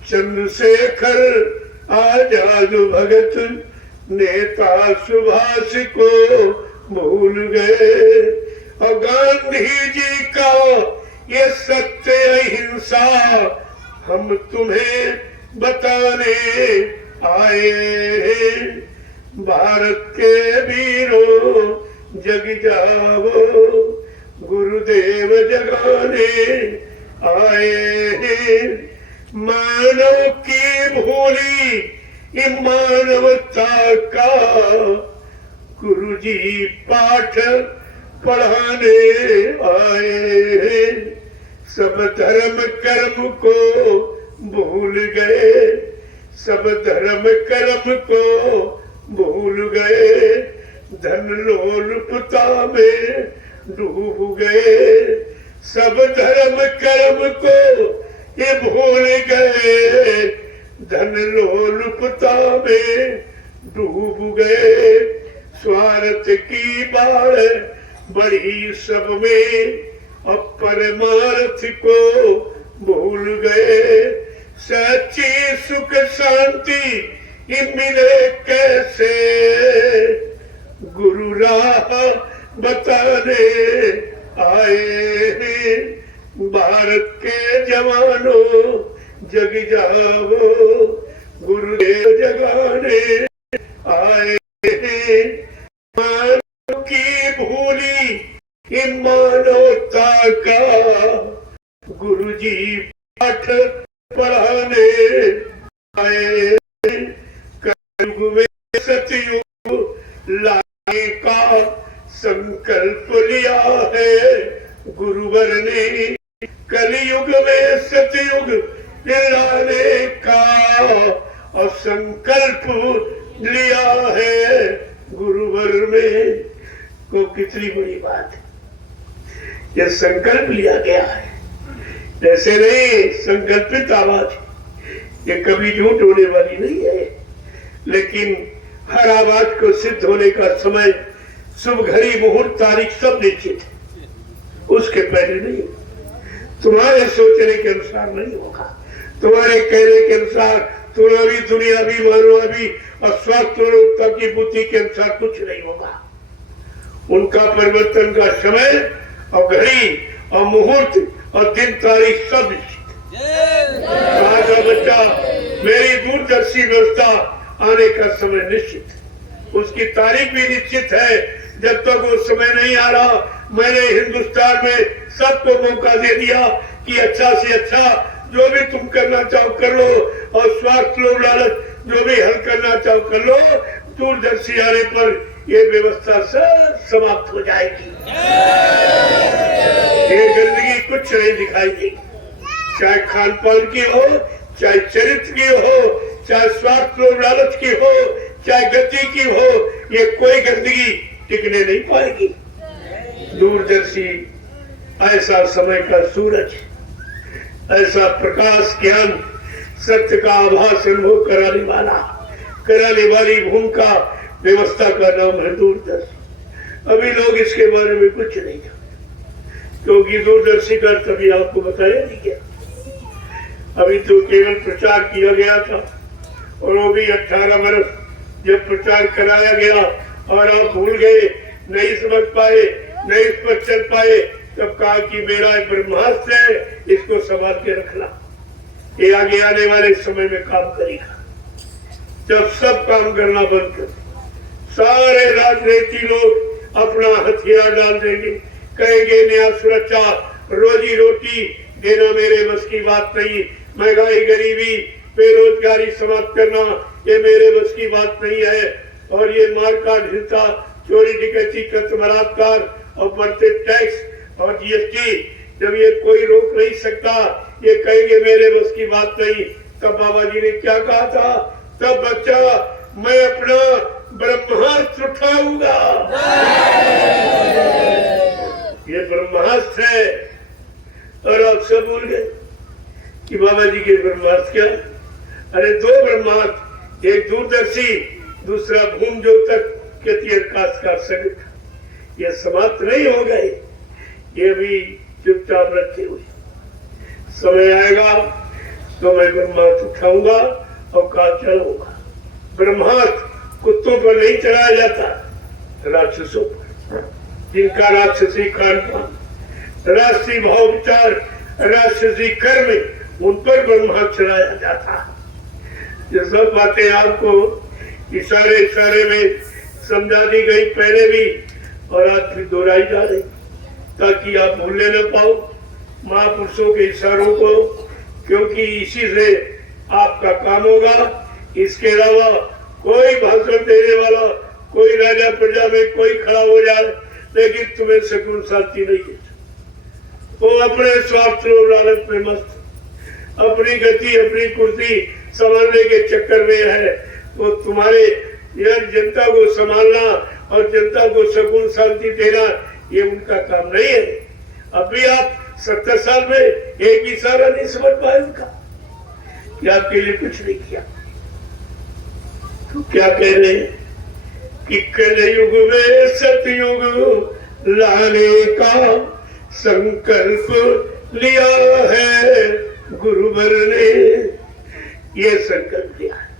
चंद्रशेखर आजाद भगत नेता सुभाष को भूल गए और गांधी जी का ये सत्य अहिंसा हम तुम्हें बताने आए हैं भारत के वीरों जग जाओ गुरुदेव जगाने आए हैं मानव की भूली मानवता का गुरुजी पाठ पढ़ाने आए हैं सब धर्म कर्म को भूल गए सब धर्म कर्म को भूल गए धन लोलुपता में डूब गए सब धर्म कर्म को ये भूल गए धन लोलुपता में डूब गए स्वार्थ की बाढ़ बढ़ी सब में अब परमार्थ को भूल गए सच्ची सुख शांति ये मिले कैसे गुरु राह बताने आए हैं भारत के जवानों जग जाओ गुरुदेव जगाने आए हैं का गुरुजी पाठ पढ़ाने आए, कलयुग में सतयुग लाने का संकल्प लिया है गुरुवर ने, कलयुग में सतयुग लाने का और संकल्प लिया है गुरुवर में। को कितनी बड़ी बात है, यह संकल्प लिया गया है, ऐसे नहीं संकल्पित आवाज, ये कभी झूठ होने वाली नहीं है। लेकिन हर आवाज को सिद्ध होने का समय, शुभ घड़ी, मुहूर्त, तारीख सब निश्चित है, उसके पहले नहीं। तुम्हारे सोचने के अनुसार नहीं होगा, तुम्हारे कहने के अनुसार, तुम्हारी दुनियावी मानवावी और स्वास्थ्य की बुद्धि के अनुसार कुछ नहीं होगा। उनका परिवर्तन का समय और घड़ी और मुहूर्त और दिन तारीख सब निश्चित है। का बच्चा मेरी दूरदर्शी व्यवस्था आने का समय निश्चित है, उसकी तारीख भी निश्चित है। जब तक वो समय नहीं आ रहा, मैंने हिंदुस्तान में सबको मौका दे दिया कि अच्छा से अच्छा जो भी तुम करना चाहो कर लो, और स्वार्थ लोभ लालच जो भी हल करना चाहो कर लो। दूरदर्शी आने पर ये व्यवस्था सब समाप्त हो जाएगी, ये गंदगी कुछ नहीं दिखाई देगी, चाहे खान पान की हो, चाहे चरित्र की हो, चाहे स्वार्थ लोभ लालच की हो, चाहे गति की हो, ये कोई गंदगी टिकने नहीं पाएगी। दूरदर्शी ऐसा समय का सूरज, ऐसा प्रकाश ज्ञान सत्य का आभास अनुभव कराने वाली भूमिका व्यवस्था का नाम है दूरदर्शी। अभी लोग इसके बारे में कुछ नहीं जानते, क्योंकि दूरदर्शी का तभी आपको बताया नहीं गया। अभी तो केवल प्रचार किया गया था, और वो भी 18 वर्ष जब प्रचार कराया गया और आप भूल गए, नहीं समझ पाए, नहीं इस पर चल पाए, तब कहा कि मेरा ब्रह्मास्त्र है, इसको संभाल के रखना, ये आगे आने वाले समय में काम करेगा। जब सब काम करना बंद कर, सारे राजनीति लोग अपना हथियार डाल देंगे, कहेंगे न्याय सुरक्षा रोजी रोटी देना मेरे बस की बात नहीं, महंगाई गरीबी बेरोजगारी समाप्त करना ये मेरे बस की बात नहीं है, और ये मारकाट हिंसा चोरी डकैती कत्ल बलात्कार और बढ़ते टैक्स और जीएसटी जब ये कोई रोक नहीं सकता, ये कहेंगे मेरे बस की बात नहीं। तब बाबा जी ने क्या कहा था, तब बच्चा मैं अपना ब्रह्मास्त्र उठाऊंगा। ये ब्रह्मास्त्र है, और आप सब भूल गए कि बाबा जी के ब्रह्मास्त्र क्या। अरे दो ब्रह्मास्त्र, एक दूरदर्शी, दूसरा भूम ज्योतक के तीर्थकाश संगठन, ये समाप्त नहीं हो गए, ये भी चुपचाप रखे हुए। समय आएगा तो मैं ब्रह्मास्त्र उठाऊंगा और काम चलाऊंगा। ब्रह्मास्त्र कुत्तों पर नहीं चलाया जाता, राक्षसों पर, जिनका राक्षसी खान पान, राष्ट्रीय भाव विचार, राक्षसी कर्म, उन पर ब्रह्मास्त्र चलाया जाता। ये सब बातें आपको इशारे इशारे में समझा दी गई पहले भी, और आज भी दोहराई जा रही, ताकि आप भूलने न पाओ महापुरुषों के इशारों को, क्योंकि इसी से आपका काम होगा। इसके अलावा कोई भाषण देने वाला, कोई राजा प्रजा में कोई खड़ा हो जाए, लेकिन तुम्हें सुकून शांति नहीं देता, वो अपने स्वार्थ और लालच में मस्त, अपनी गति अपनी कुर्सी संभालने के चक्कर में है। वो तुम्हारे यार जनता को संभालना और जनता को सुकून शांति देना, ये उनका काम नहीं है। अभी आप 70 साल में एक इशारा नहीं समझ पाए उनका, कि आपके लिए कुछ नहीं किया। तो क्या कह रहे हैं कि कलयुग में सतयुग लाने का संकल्प लिया है गुरुवर ने, ये संकल्प लिया है।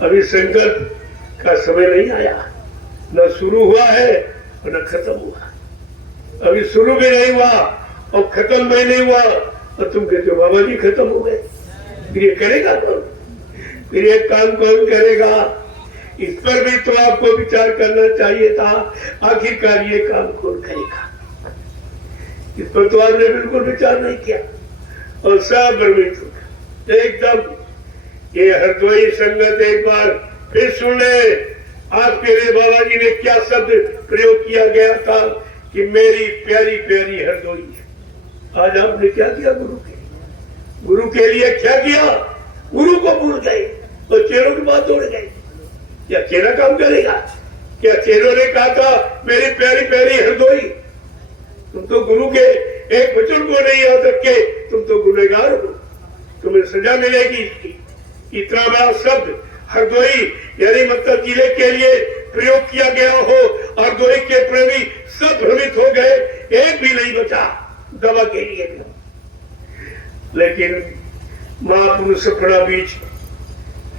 अभी संकल्प का समय नहीं आया, न शुरू हुआ है और न खत्म हुआ। अभी शुरू भी नहीं हुआ और खत्म भी नहीं हुआ, और तुम कहते हो बाबा जी खत्म हो गए, फिर ये करेगा कौन, फिर ये काम कौन करेगा? इस पर भी तो आपको विचार करना चाहिए था, आखिरकार ये काम कौन करेगा? इस पर तो आपने बिल्कुल विचार नहीं किया और सब भ्रमित हो गया एकदम। ये हरदोई संगत एक बार फिर सुन ले, आपके लिए बाबा जी ने क्या शब्द प्रयोग किया गया था कि मेरी प्यारी प्यारी हरदोई। आज आपने क्या किया गुरु के लिए क्या किया? गुरु को भूल गए और चेरों की बात दौड़ गए। क्या चेहरा काम करेगा? क्या चेरों ने कहा था मेरी प्यारी प्यारी हरदोई? तुम तो गुरु के एक वचन को नहीं याद रखे, तुम तो गुनहगार हो, तुम्हें सजा मिलेगी इसकी। इतना बड़ा शब्द हरदोई यानी मतलब जिले के लिए प्रयोग किया गया हो, हरदोई के प्रेमी सब भ्रमित हो गए, एक भी नहीं बचा दवा के लिए भी। लेकिन महापुरुष सपना बीज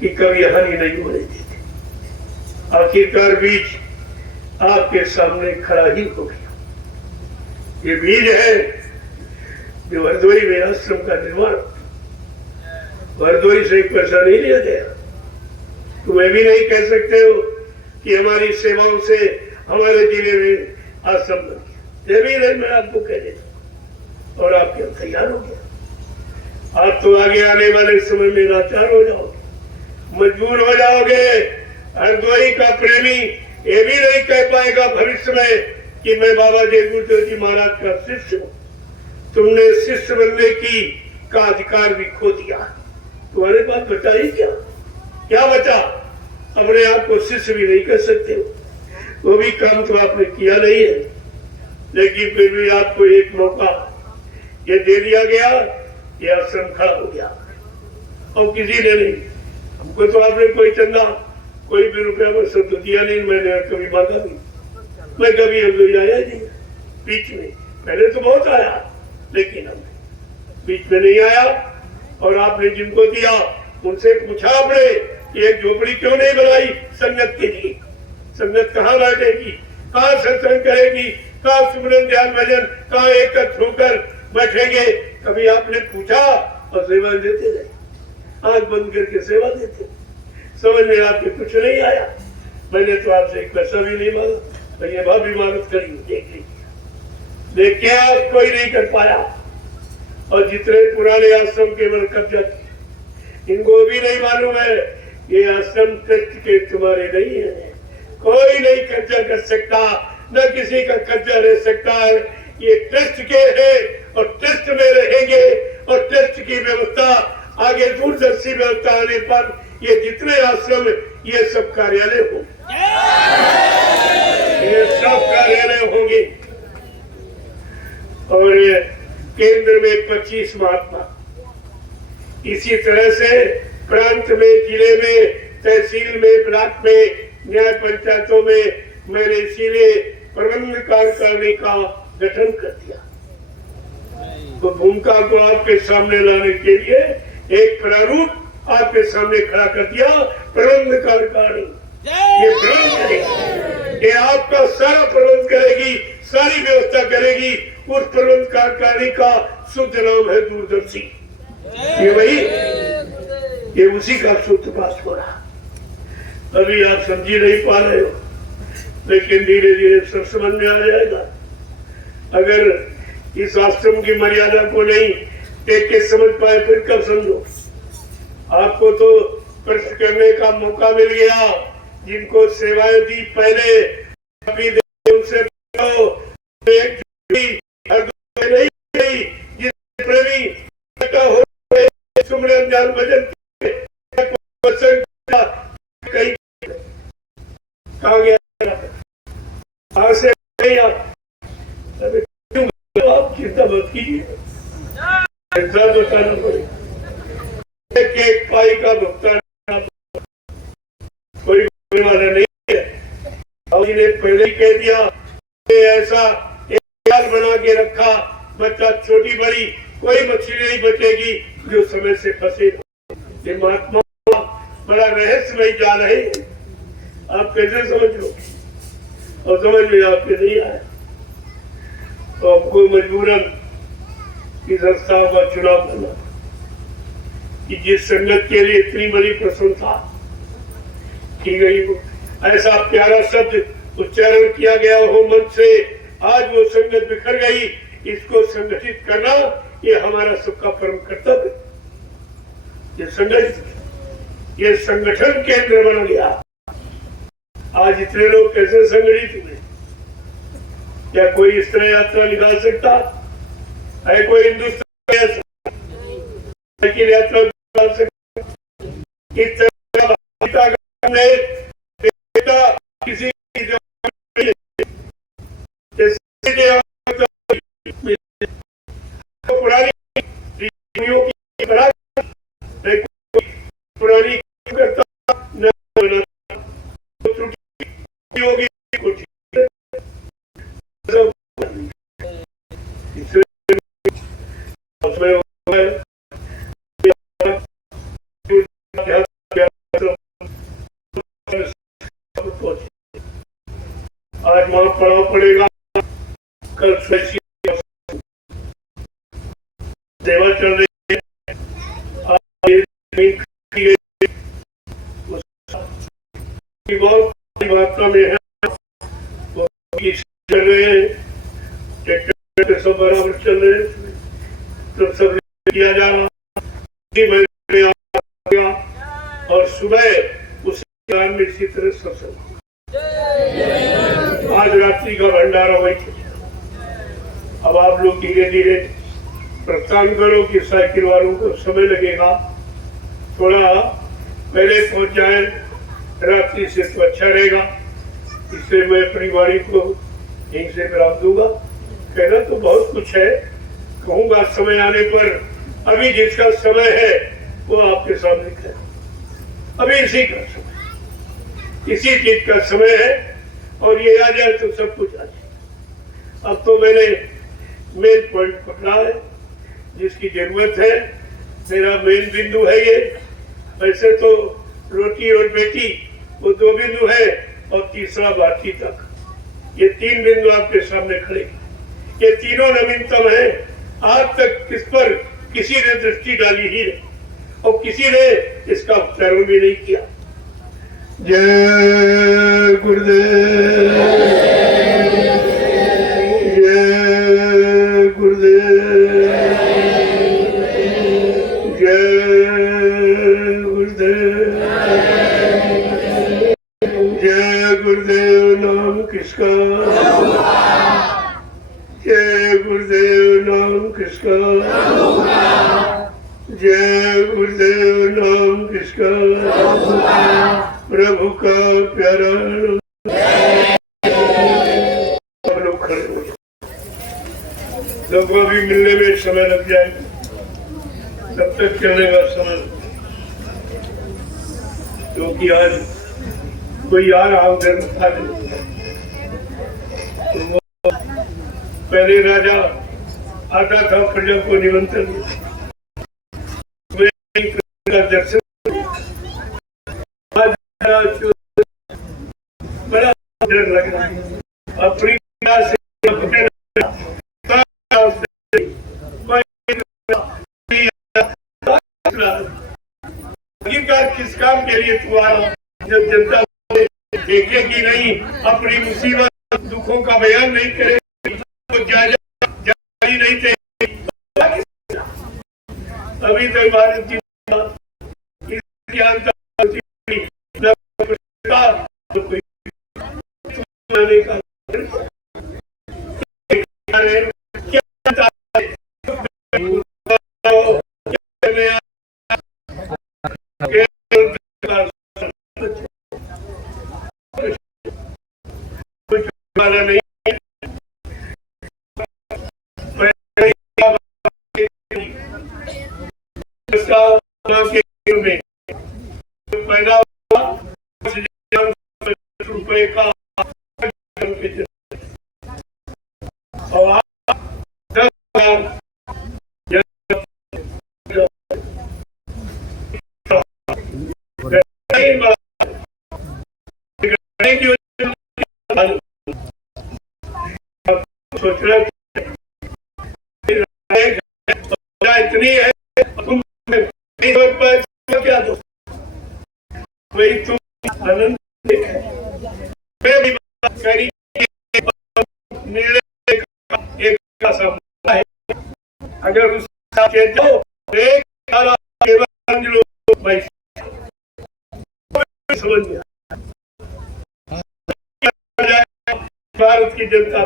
की कभी हानि नहीं होने देते। आखिरकार बीज आपके सामने खड़ा ही हो गया। ये बीज है जो हरदोई में आश्रम का निर्माण। हरदोई से पैसा नहीं लिया गया। तुम्हें भी नहीं कह सकते हो कि हमारी सेवाओं से हमारे जिले में आश्रम बन गया। ये भी नहीं, मैं आपको कह देता और आप क्या तैयार हो गया। आप तो आगे आने वाले समय में लाचार हो जाओगे, मजबूर हो जाओगे। हरदोई का प्रेमी ये भी नहीं कह पाएगा भविष्य में कि मैं बाबा जय गुरुदेव जी महाराज का शिष्य हूँ। तुमने शिष्य बनने का अधिकार भी खो दिया। तुम्हारे पास बचा ही क्या? क्या बचा? अपने आप को शिष्य भी नहीं कर सकते हो, वो भी काम तो आपने किया नहीं है। लेकिन फिर भी आपको एक मौका ये दे दिया गया, ये आश्रम खड़ा हो गया और किसी ने नहीं। हमको तो आपने कोई चंदा कोई भी रुपया में शब्द दिया नहीं, मैंने कभी मांगा नहीं। मैं कभी हरदोई आया नहीं बीच में, पहले तो बहुत आया लेकिन हम बीच में नहीं आया। और आपने जिनको दिया उनसे पूछा आपने कि एक झोपड़ी क्यों नहीं बनाई संगत के लिए? संगत कहाँ बैठेगी, कहाँ सत्संग करेगी, कहाँ सुमरन ध्यान भजन, कहाँ एकत्र होकर बैठेंगे? कभी आपने पूछा? और सेवा देते रहे, आंख बंद करके सेवा देते। समझ में आपके कुछ नहीं आया। मैंने तो आपसे एक पैसा भी नहीं मांगा, तो ये बात इमारत करी देख लीजिए। देखिए आप कोई नहीं कर पाया। और जितने पुराने आश्रम केवल कब्जा किए, इनको भी नहीं मालूम है ये आश्रम ट्रस्ट के तुम्हारे नहीं है। कोई नहीं कब्जा कर सकता, न किसी का कब्जा रह सकता है। ये ट्रस्ट के है और ट्रस्ट में रहेंगे। और ट्रस्ट की व्यवस्था आगे दूरदर्शी व्यवस्था आने पर ये जितने आश्रम ये सब कार्यालय होंगे, ये सब कार्यालय होंगे। और केंद्र में 25 महात्मा, इसी तरह से प्रांत में, जिले में, तहसील में, ब्लॉक में, न्याय पंचायतों में मैंने इसीलिए प्रबंध कार्यकारिणी का गठन कर दिया। तो भूमिका को आपके सामने लाने के लिए एक प्रारूप आपके सामने खड़ा कर दिया। प्रबंध कार्यकारिणी ये प्रबंध करेगी, ये आपका सारा प्रबंध करेगी, सारी व्यवस्था करेगी। उस प्रबंध कार्यकारिणी का शुद्ध नाम है दूरदर्शी। ये वही, ये उसी का सूत्रपात हो रहा। अभी आप समझी नहीं पा रहे हो, लेकिन धीरे धीरे सब समझ में आ जाएगा। अगर इस आश्रम की मर्यादा को नहीं देख के समझ पाए फिर कब समझो। आपको तो प्रश्न करने का मौका मिल गया। जिनको सेवाएं दी पहले अभी उनसे प्रेमी हो सुमरन ध्यान भजन कहीं कहा गया से आप चिंता मत कीजिए, बताना पड़ेगा। एक पाई का भुगतान कोई वाला नहीं है। ने पहले ही कह दिया ऐसा एक जाल बना के रखा, बच्चा छोटी बड़ी कोई मछली नहीं बचेगी जो समय से फंसे। ये महात्मा बड़ा रहस्यमय जाल है, आप कैसे समझ लो? और समझ में आपके नहीं आया तो आपको मजबूरन इस संस्था का चुनाव करना कि जिस संगत के लिए इतनी बड़ी प्रशंसा की गई हो, ऐसा प्यारा शब्द उच्चारण किया गया हो मन से, आज वो संगत बिखर गई। इसको संगठित करना ये हमारा सबका परम कर्तव्य। ये संगठन केंद्र बन गया। आज इतने लोग कैसे संगठित हुए? क्या कोई इस तरह यात्रा निकाल सकता है? कोई हिंदुस्तान की यात्रा निकाल सकता? इस तरह किसी पुरानी पुरानी करता न त्रुटि होगी आज वहां पढ़ना पड़ेगा। कल सेवा चल रही है। बहुत मात्रा में है चल रहे हैं, ट्रैक्टर सब बराबर चल रहे हैं, तो सब किया जा रहा। और सुबह उस में इसी तरह सत्संग। आज रात्रि का भंडारा वही। अब आप लोग धीरे धीरे प्रस्थान करो कि साइकिल वालों को समय लगेगा, थोड़ा पहले पहुंच जाए रात्रि से तो अच्छा रहेगा। इसलिए मैं अपनी वाणी को यहीं से विराम दूंगा। कहना तो बहुत कुछ है, कहूंगा समय आने पर। अभी जिसका समय है वो आपके सामने है। अभी इसी का समय, इसी चीज का समय है, और ये आ जाए तो सब कुछ आ जाए। अब तो मैंने मेन पॉइंट पकड़ा है, जिसकी जरूरत है। मेरा मेन बिंदु है ये। वैसे तो रोटी और बेटी वो 2 बिंदु है, और तीसरा भारती तक। ये 3 बिंदु आपके सामने खड़े। ये तीनों नवीनतम है। आज तक किस पर किसी ने दृष्टि डाली ही नहीं, और किसी ने इसका उच्चारण भी नहीं किया। जय गुरुदेव, जय गुरुदेव, जय गुरुदेव, जय गुरुदेव। नाम किसका? जय गुरुदेव। नाम किसका? जय गुरुदेव। नाम किसका? प्रभु का प्यारा। सब लोग खड़े हो जाए। लोगों भी मिलने में समय लग जाएगा, तब तक चलेगा समय। क्योंकि आज कोई आ रहा उधर था, तो वो पहले राजा आता था प्रजा को निमंत्रण, दर्शन बड़ा डर लग रहा है। अपनी किस काम के लिए तू आया? जब जनता देखेगी नहीं, अपनी मुसीबत दुखों का बयान नहीं करे, तो जारी नहीं थे। अभी तक भारत की नहीं पैदा हुआ रुपए का, और 10,000 सोच रहे इतनी है, क्या दो वही तुम आनंद निर्णय एक अगर उस जाओ एक समझ लो भाई समझ गया भारत की जनता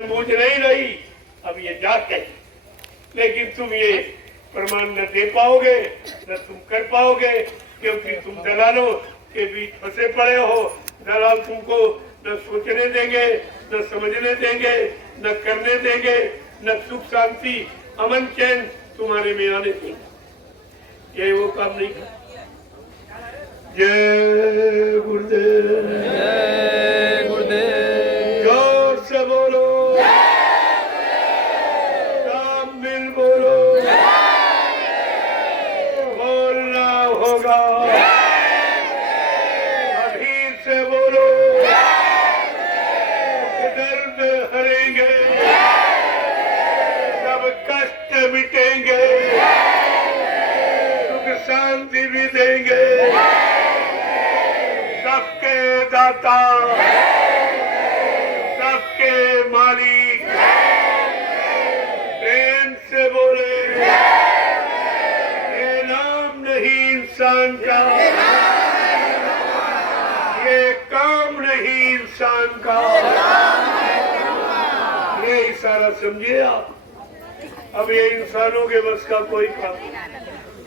मुझ नहीं रही, अब ये जाग गई, लेकिन तुम ये प्रमाण न दे पाओगे, न तुम कर पाओगे, क्योंकि तुम दलालों के बीच फंसे पड़े हो। दलाल तुमको न सोचने देंगे, न समझने देंगे, न करने देंगे, न सुख शांति अमन चैन तुम्हारे में आने देंगे। ये वो काम नहीं कर। जय गुरुदेव, जय गुरुदेव, जोर से बोलो, सब मिल बोलो, बोलना होगा, अभी से बोलो, दर्द हरेंगे, सब कष्ट मिटेंगे, सुख शांति भी देंगे, सबके दाता, सबके मालिक, प्रेम से बोले, ये नाम नहीं इंसान का, ये काम नहीं इंसान का, ये इशारा समझिए आप। अब ये इंसानों के बस का कोई काम नहीं।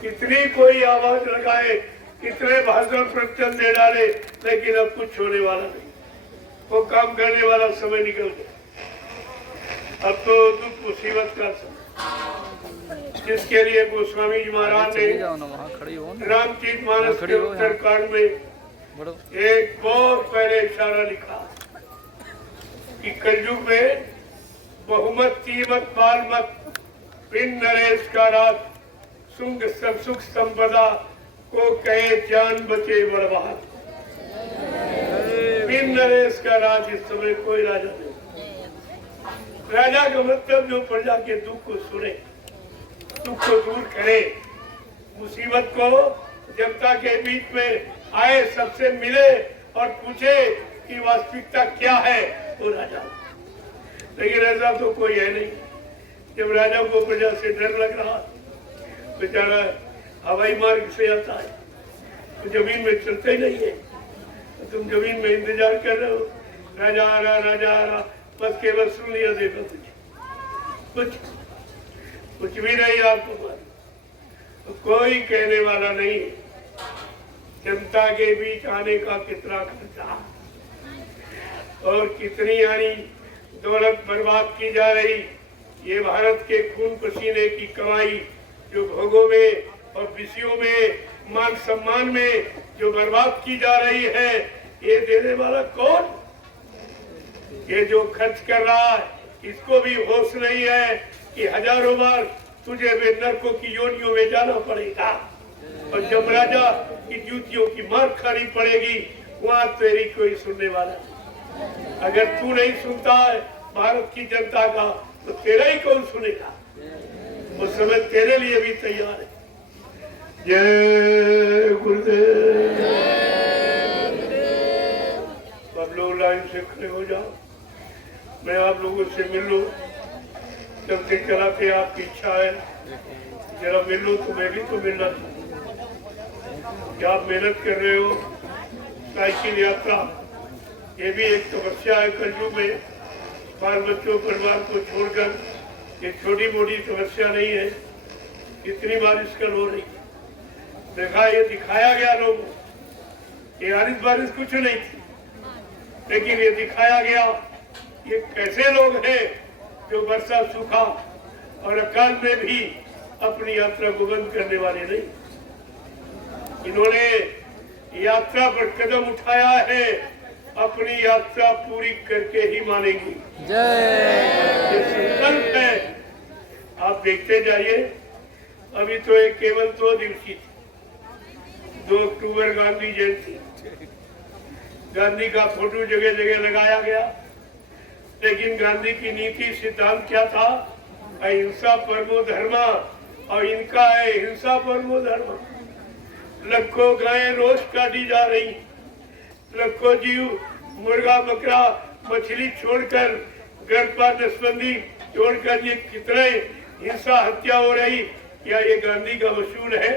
कितनी कोई आवाज लगाए, कितने भाषण प्रवचन दे डाले, लेकिन अब कुछ होने वाला नहीं। वो काम करने वाला समय निकल गया। अब तो दुख मुसीबत का समय, जिसके लिए गोस्वामी जी महाराज ने रामचरित मानस के उत्तरकांड में एक बहुत पहले इशारा लिखा कि कलयुग में बहुमत कीमत बाल मत बिन नरेश का रात सुंग सुख संपदा को कहे जान बचे बर्बाद। बिन नरेश का राज इस समय कोई राजा नहीं। राजा का मतलब जो प्रजा के दुख को सुने, दुख को दूर करे, मुसीबत को जनता के बीच में आए, सबसे मिले और पूछे कि वास्तविकता क्या है, वो राजा। लेकिन ऐसा तो कोई है नहीं। जब राजा को प्रजा से डर लग रहा, बेचारा हवाई मार्ग से आता है, तो जमीन में चलते ही नहीं है, तो तुम जमीन में इंतजार कर रहे हो, राजा आ रहा, राजा आ रहा, बस केवल सुन लिया, देखो कुछ भी नहीं आपको, तो कोई कहने वाला नहीं। जनता के बीच आने का कितना खर्चा और कितनी यानी दौलत बर्बाद की जा रही। ये भारत के खून पसीने की कमाई जो भोगों में और विषयों में, मान सम्मान में जो बर्बाद की जा रही है, ये देने वाला कौन? ये जो खर्च कर रहा है, इसको भी होश नहीं है कि हजारों बार तुझे वे नरकों की योनियों में जाना पड़ेगा, और जब राजा की जूतियों की मार खानी पड़ेगी, वहां तेरी कोई सुनने वाला नहीं। अगर तू नहीं सुनता है भारत की जनता का, तो तेरा ही कौन सुनेगा? उस समय तेरे लिए भी तैयार है। जय गुरुदेव। सब लोग लाइन से खड़े हो जाओ, मैं आप लोगों से मिल लूं। चलते चलाते आपकी इच्छा है जरा मिल लो, तो मैं भी तो मिलना चाहूँ। क्या आप मेहनत कर रहे हो? साइकिल यात्रा, ये भी एक तपस्या है कलयुग में। बाल बच्चों परिवार को छोड़कर, ये छोटी मोटी तपस्या नहीं है। इतनी बारिश कल हो रही, देखा, ये दिखाया गया लोगों, ये बारिश कुछ नहीं थी, लेकिन ये दिखाया गया ये कैसे लोग हैं जो वर्षा, सूखा और अकाल में भी अपनी यात्रा को बंद करने वाले नहीं। इन्होंने यात्रा पर कदम उठाया है, अपनी यात्रा पूरी करके ही मानेंगी। ये संकल्प है। आप देखते जाइए, अभी तो एक केवल 2 दिवसीय थी, 2 अक्टूबर गांधी जयंती। गांधी का फोटो जगह जगह लगाया गया, लेकिन गांधी की नीति सिद्धांत क्या था? अहिंसा परमो धर्मा, और इनका है हिंसा परमो धर्मा। लाखों गायें रोज काटी जा रही, लाखों जीव मुर्गा बकरा मछली छोड़कर, गर्भपात नसबंदी छोड़कर, ये कितने हिंसा हत्या हो रही। क्या ये गांधी का वसूल है?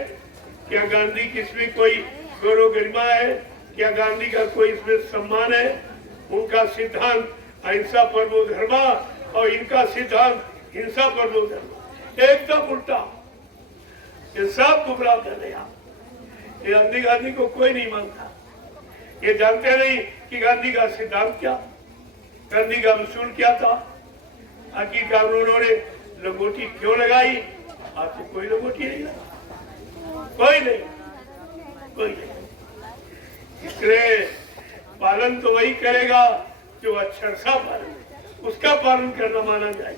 क्या गांधी की इसमें कोई गौरव गरिमा है? क्या गांधी का कोई इसमें सम्मान है? उनका सिद्धांत अहिंसा परमो धर्मा, और इनका सिद्धांत हिंसा परमो धर्मा, एकदम उल्टा। ये सब गुमराह कर रहे। ये गांधी को कोई नहीं मानता। ये जानते नहीं कि गांधी का सिद्धांत क्या, गांधी का वसूल क्या था। आखिरकार उन्होंने लंगोटी क्यों लगाई? आपको कोई लंगोटी नहीं लगा, कोई नहीं, कोई नहीं। इसलिए पालन तो वही करेगा जो अक्षरशः पालन, उसका पालन करना माना जाए,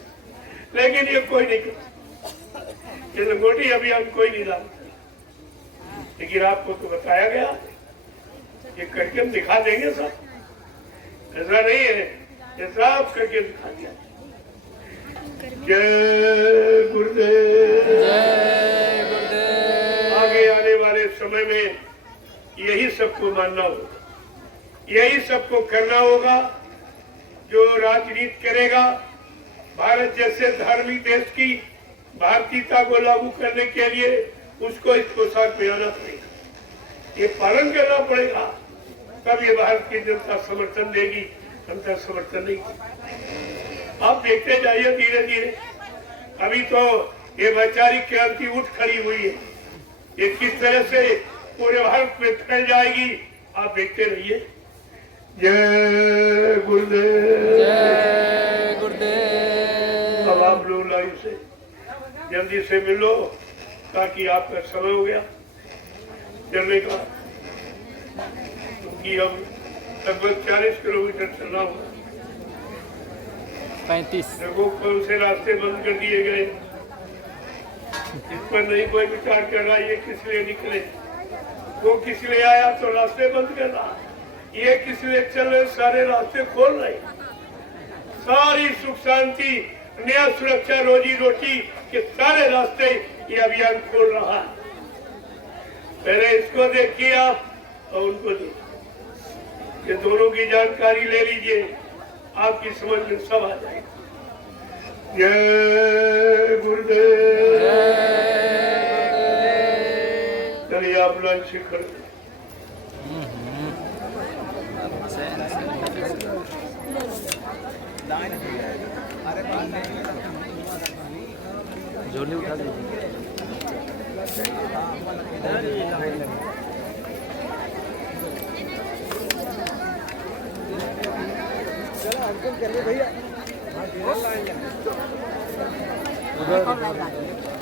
लेकिन ये कोई नहीं करता। ये लंगोटी अभियान कोई नहीं डालता, लेकिन आपको तो बताया गया, ये करके हम दिखा देंगे सब। ऐसा नहीं है, ये सब करके दिखा दिया। जय गुरुदेव, जय गुरुदेव। आगे आने वाले समय में यही सबको मानना होगा, यही सबको करना होगा। जो राजनीति करेगा, भारत जैसे धार्मिक देश की भारतीयता को लागू करने के लिए उसको इस पोशाक पहनाना पड़ेगा, ये पालन करना पड़ेगा, तब ये भारत की जनता समर्थन देगी, जनता समर्थन नहीं। आप देखते जाइए धीरे धीरे, अभी तो ये वैचारिक क्रांति उठ खड़ी हुई है, ये किस तरह से पूरे भारत में फैल जाएगी, आप देखते रहिए। जय गुरुदेव, जय गुरुदेव। अब आप लोग लाइन से जल्दी से मिलो, ताकि आपका समय हो गया चलने का, क्योंकि अब लगभग 40 किलोमीटर चलना होगा। 35। देखो कौन से रास्ते बंद कर दिए गए, इस पर नहीं कोई विचार कर रहा ये किस लिए निकले, वो किस लिए आया तो रास्ते बंद कर रहा, ये किस लिए चल रहे सारे रास्ते खोल रहे। सारी सुख शांति, न्याय, सुरक्षा, रोजी रोटी के सारे रास्ते ये अभियान खोल रहा है। पहले इसको देखिए आप और उनको देखिए, ये दोनों की जानकारी ले लीजिए, आपकी समझ में सब आ जाएगी। जय गुरुदेव, चलिए आप लंच कर झोली उठा दीजिए।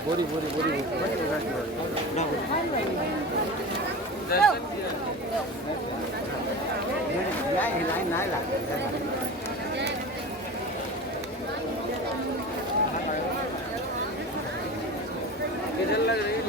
बोरी बोरी बोरी लग रही है।